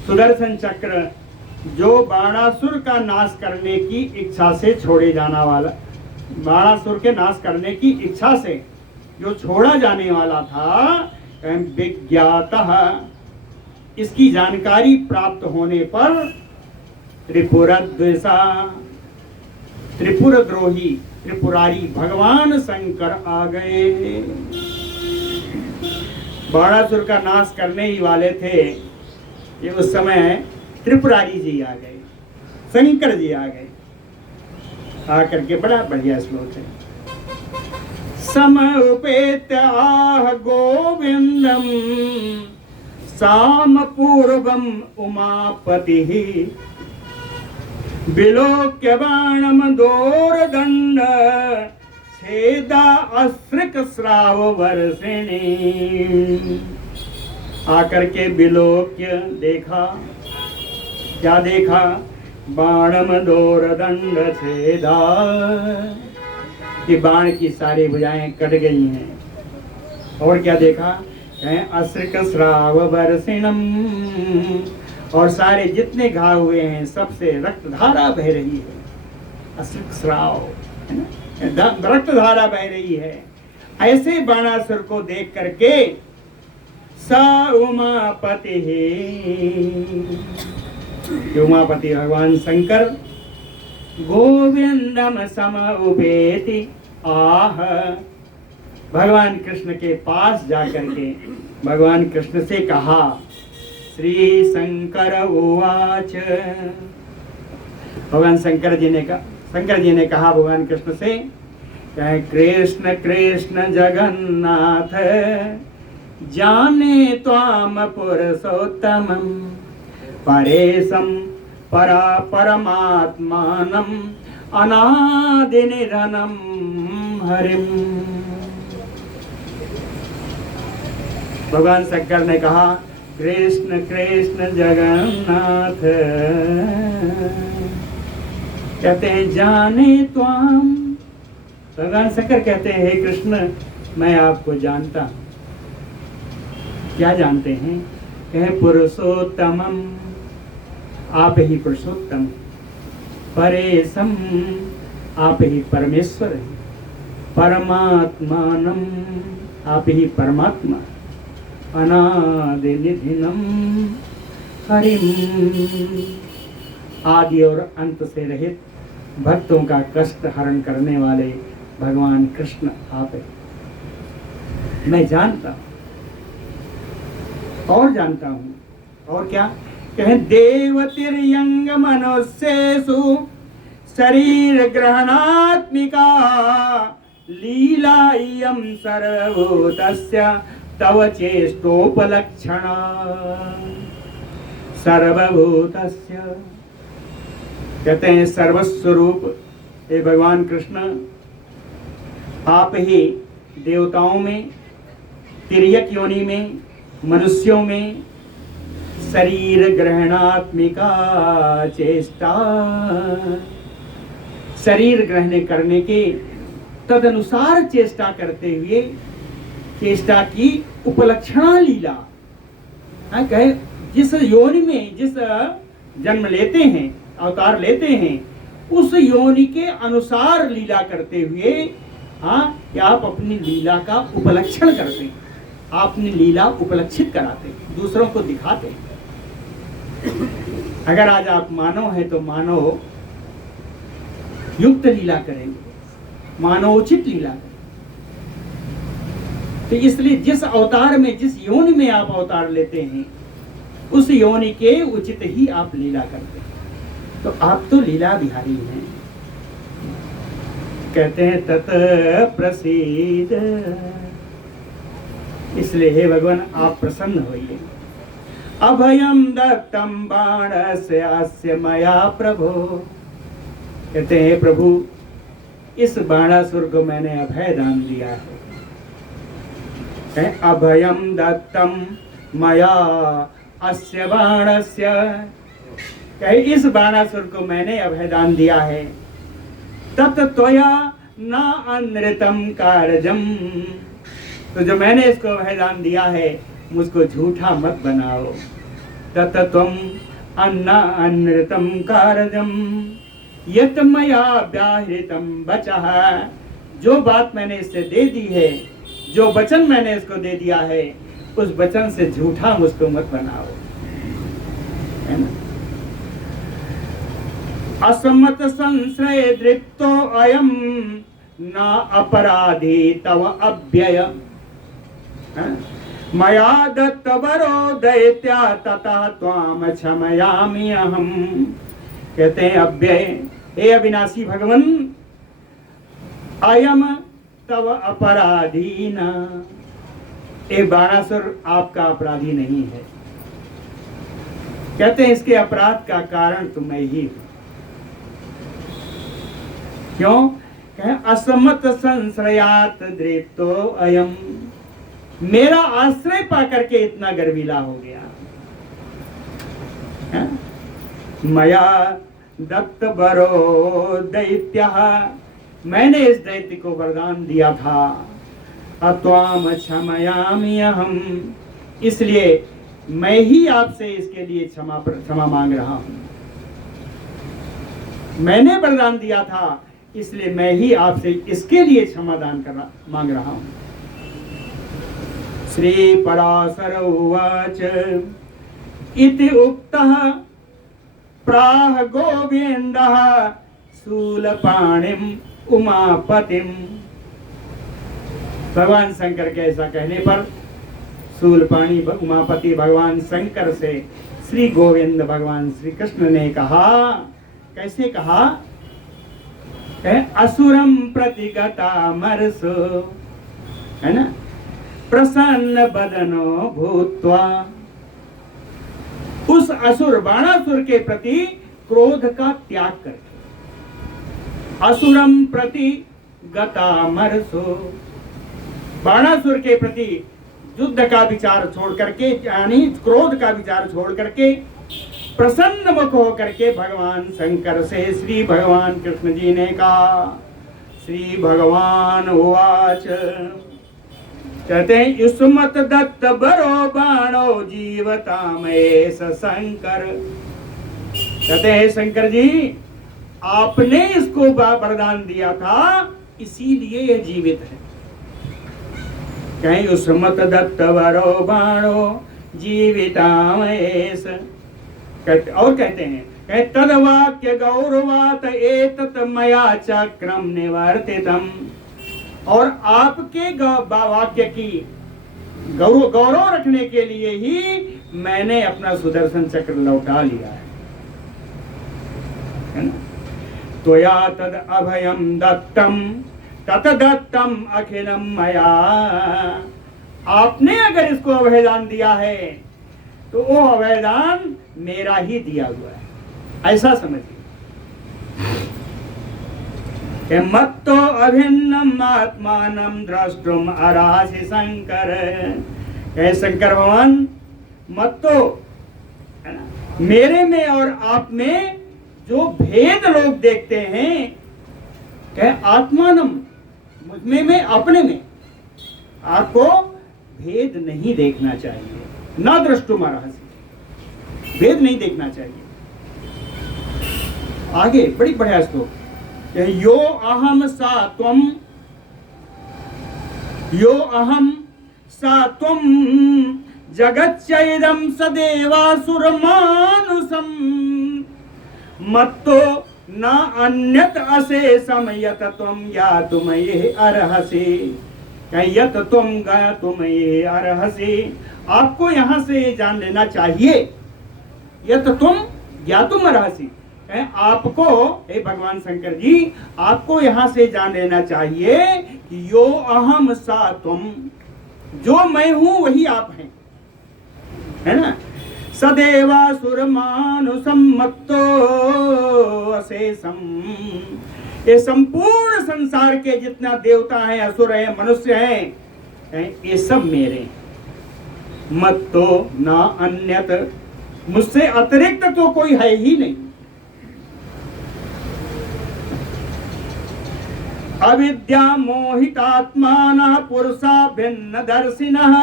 सुदर्शन चक्र जो बाणासुर का नाश करने की इच्छा से छोड़े जाना वाला, बाणासुर के नाश करने की इच्छा से जो छोड़ा जाने वाला था, विज्ञातः, इसकी जानकारी प्राप्त होने पर त्रिपुरद्विषा, त्रिपुरद्रोही, त्रिपुरारी भगवान शंकर आ गए। बाणासुर का नाश करने ही वाले थे, ये उस समय त्रिपुरारी जी आ गए, शंकर जी आ गए। आकर के बड़ा बढ़िया श्लोक है। समुपेत्य आह गोविंदम साम पूर्वम उमापतिः विलोक्य बाणम दोरदंड छेदा अस्रिक श्राव वर्षिणी। आकर के विलोक्य देखा, क्या देखा? बाणम दोरदंड छेदा, कि बाण की सारी भुजाएं कट गई हैं। और क्या देखा? अस्रिक श्राव वर्षिणम, और सारे जितने घाव हुए हैं सबसे रक्त धारा बह रही है। अस्रिक श्राव, रक्त धारा बह रही है। ऐसे बाणासुर को देख करके सा उमापति, उमापति भगवान शंकर गोविंदम सम उपेति आह, भगवान कृष्ण के पास जाकर के भगवान कृष्ण से कहा। श्री शंकर उवाच, भगवान शंकर जी ने कहा भगवान कृष्ण से, कृष्ण कृष्ण जगन्नाथ जाने त्वाम पुरुषोत्तमं परेशं परा परमात्मानं अनादि निधनं हरिम। भगवान शंकर ने कहा, कृष्ण कृष्ण जगन्नाथ, कहते हैं जाने त्वाम। भगवान शंकर कहते हैं, हे कृष्ण मैं आपको जानता हूं। क्या जानते हैं? कहे पुरुषोत्तमम, आप ही पुरुषोत्तम, परेशम, आप ही परमेश्वर हैं, परमात्मानम, आप ही परमात्मा, अनादि निधिनम हरिम, आदि और अंत से रहित भक्तों का कष्ट हरण करने वाले भगवान कृष्ण आप हैं। मैं जानता हूं और जानता हूं। और क्या कहें? देवतिर्यंग मनुष्येषु शरीर ग्रहणात्मिका लीला इयं सर्वभूतस्य तव चेष्टोपलक्षणा। सर्वभूतस्य कहते हैं सर्वस्वरूप हे भगवान कृष्ण, आप ही देवताओं में, तिर्यक योनि में, मनुष्यों में शरीर ग्रहणात्मिका चेष्टा, शरीर ग्रहण करने के तदनुसार चेष्टा करते हुए चेष्टा की उपलक्षणा लीला, कहे जिस योनि में जिस जन्म लेते हैं, अवतार लेते हैं, उस योनि के अनुसार लीला करते हुए कि आप अपनी लीला का उपलक्षण करते हैं, आप अपनी लीला उपलक्षित कराते हैं, दूसरों को दिखाते हैं। अगर आज आप मानव हैं तो मानव युक्त लीला करेंगे, मानवोचित लीला करेंगे। तो इसलिए जिस अवतार में, जिस योनि में आप अवतार लेते हैं, उस योनि के उचित ही आप लीला करते हैं। तो आप तो लीला बिहारी हैं। कहते हैं तत प्रसीद, इसलिए हे भगवान आप प्रसन्न होइए। अभयम दत्तम बाणस्य अस्य मया प्रभो, कहते हैं प्रभु इस बाणासुर को मैंने अभय दान दिया है। अभयम दत्तम मया अस्य बाणस्य, कहे इस बाणासुर को मैंने अभय दान दिया है। तत् त्वया न अनृतम कारजम, तो जो मैंने इसको अभय दान दिया है मुझको झूठा मत बनाओ। तत् त्वम अन्ना अनृतम कारजम यत मया व्याहृतम वचः, जो बात मैंने इससे दे दी है, जो वचन मैंने इसको दे दिया है, उस वचन से झूठा मुझको मत बनाओ, है ना। असम्मत संश्रय दृप्तो अयम न अपराधी तव अव्यय, मया दत्त वरो दैत्या ततः त्वाम क्षमयामि अहम। कहते हैं अव्यय, हे अविनाशी भगवन, अयम तव अपराधी न, ये बाणासुर आपका अपराधी नहीं है। कहते हैं इसके अपराध का कारण तो मैं ही हूं। क्यों? कहे असमत संश्रयात दृप्तो अयम, मेरा आश्रय पाकर के इतना गर्वीला हो गया। मया दत्त वरो दैत्यः, मैंने इस दैत्य को वरदान दिया था। अत्वाम क्षमयामि अहम, इसलिए मैं ही आपसे इसके लिए क्षमा मांग रहा हूं। मैंने वरदान दिया था, इसलिए मैं ही आपसे इसके लिए क्षमादान मांग रहा हूं। श्री पराशर उवाच इति उक्तः प्राह गोविंदः शूलपाणिम उमापतिम। भगवान शंकर के ऐसा कहने पर शूलपाणी उमापति भगवान शंकर से श्री गोविंद भगवान श्री कृष्ण ने कहा, कैसे कहा? असुरम प्रतिगता मरसो, है ना, प्रसन्न बदनो भूत्वा, उस असुर बाणासुर के प्रति क्रोध का त्याग करके, असुरम प्रति गता मरसो, बाणासुर के प्रति युद्ध का विचार छोड़ करके, यानी क्रोध का विचार छोड़ करके प्रसन्न मुख होकर के भगवान शंकर से श्री भगवान कृष्ण जी ने कहा। श्री भगवान उवाच, कहते हैं युष्मत दत्त बरो बाणो जीवता में शंकर। कहते हैं शंकर जी, आपने इसको वरदान दिया था, इसीलिए यह जीवित है। कहीं युष्मत दत्त बरो बाणो जीविता में, और कहते हैं तद वाक्य गौरवात एतत मया चक्रम निवर्तितम, और आपके वाक्य की गौरव रखने के लिए ही मैंने अपना सुदर्शन चक्र लौटा लिया है ना। त्वया तद अभयम दत्तम तत दत्तम अखिलम मया, आपने अगर इसको अभयदान दिया है तो वो अभयदान मेरा ही दिया हुआ है, ऐसा समझिए। कि मत्तो अभिन्नम आत्मानम द्रष्टुम अर्हसि शंकर। हे शंकर भगवान, मत्तो, है ना, मेरे में और आप में जो भेद लोग देखते हैं, कह आत्मानम, मुझमें में अपने में आपको भेद नहीं देखना चाहिए। ना द्रष्टुम अर्हसि, भेद नहीं देखना चाहिए। आगे बड़ी बढ़िया श्लोक, यो अहम सा त्वम, यो अहम सा त्वम जगच्चैदं सदेवासुर मानुषम मत्तो न अन्यत अशेषम यत त्वं ज्ञातुमये अर्हसि। यत त्वं ज्ञातुमये अर्हसि, आपको यहाँ से जान लेना चाहिए। यत त्वं ज्ञातुम अर्हसि, आपको, हे भगवान शंकर जी, आपको यहाँ से जान लेना चाहिए कि यो अहम सा त्वम, जो मैं हूं वही आप हैं, है ना। सदेवासुर मानुषम मत्तो अशेषम, ये संपूर्ण संसार के जितना देवता है, असुर है, मनुष्य हैं, ये सब मेरे। मत्तो ना अन्यत, मुझसे अतिरिक्त तो कोई है ही नहीं। अविद्या मोहितात्मानः पुरुषा भिन्न दर्शिनः,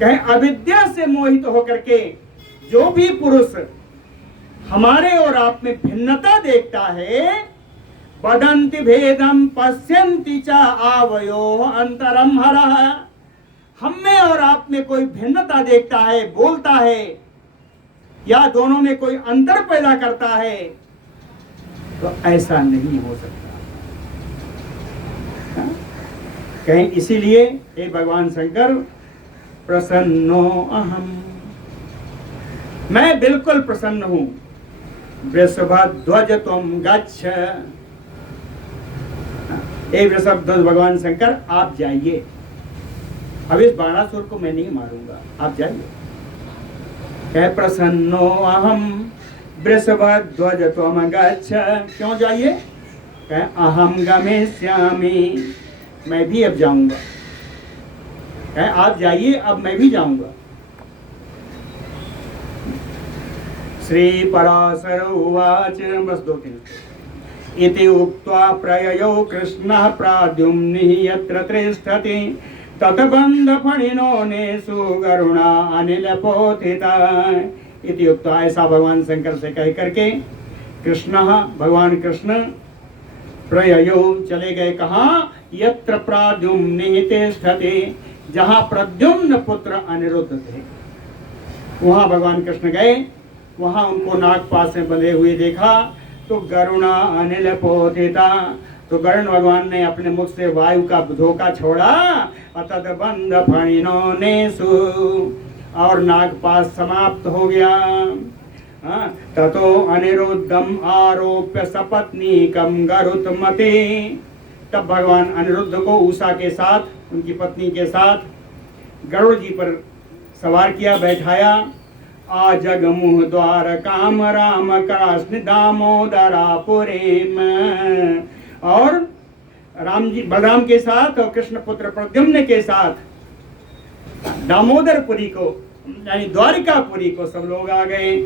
कहे अविद्या से मोहित होकर के जो भी पुरुष हमारे और आप में भिन्नता देखता है, वदन्ति भेदम पश्यन्ति च आवयो अंतरम हरः, हम में और आप में कोई भिन्नता देखता है, बोलता है, या दोनों में कोई अंतर पैदा करता है, तो ऐसा नहीं हो सकता। कहें इसीलिए हे भगवान शंकर, प्रसन्नो अहम, मैं बिल्कुल प्रसन्न हूं। वृषभध्वज त्वं गच्छ, हे वृषभध्वज भगवान शंकर आप जाइए, अब इस बाणासुर को मैं नहीं मारूंगा, आप जाइए। कह प्रसन्नो अहम वृषभध्वज त्वं गच्छ, क्यों जाइए? कह अहम गमिष्यामि, मैं भी अब जाऊंगा। आप जाइए, अब मैं भी जाऊंगा। श्री पराशर उवाच, बस 2-3 इति उक्त्वा प्रययो कृष्णः प्राद्युम्निः यत्र तिष्ठति ततबन्धफणिनो नेषु गरुणा अनिलपोथिता। इति उक्त्वा, ऐसा भगवान शंकर से कह करके कृष्णः, भगवान कृष्ण प्रययो चले गए। कहाँ? यत्र प्राद्युम्निः तिष्ठति, जहाँ प्रद्युम्न पुत्र अनिरुद्ध थे, वहां भगवान कृष्ण गए। वहां उनको नागपाश में बंधे हुए देखा तो गरुणा अनिल पोथिता, तो गरुण भगवान ने अपने मुख से वायु का धोखा छोड़ा। अतत बंध फणिनो नेषु, और नागपाश समाप्त हो गया। ततो अनिरुद्धम आरोप्य सपत्नीकम गरुत्मते, तब भगवान अनिरुद्ध को उषा के साथ, उनकी पत्नी के साथ गरुड़ जी पर सवार किया, बैठाया। आजगमुह द्वार काम राम कृष्ण दामोदरापुरीम, और राम जी बलराम के साथ और कृष्ण पुत्र प्रद्युम्न के साथ दामोदरपुरी को, यानी द्वारिकापुरी को सब लोग आ गए।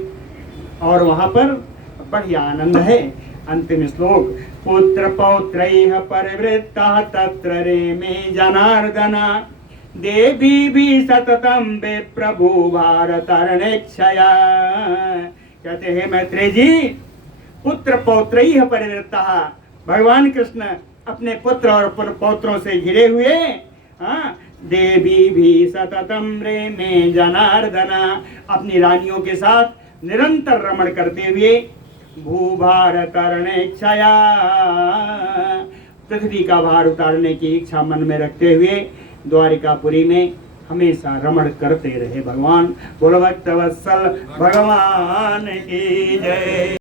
और वहां पर बढ़िया आनंद है। अंतिम श्लोक, पुत्र पौत्रैः परिवृत्तः तत्र रेमे जनार्दना देवी भी सततम विप्रभु भारतरणेक्षया। कहते हैं मैत्रेय जी, पुत्र पौत्रैः परिवृत्तः, भगवान कृष्ण अपने पुत्र और पौत्रों से घिरे हुए, देवी भी सततम रेमे जनार्दना, अपनी रानियों के साथ निरंतर रमण करते हुए भूभारतरणेक्षया, पृथ्वी का भार उतारने की इच्छा मन में रखते हुए द्वारिकापुरी में हमेशा रमण करते रहे भगवान। बोलो भक्तवत्सल भगवान की जय।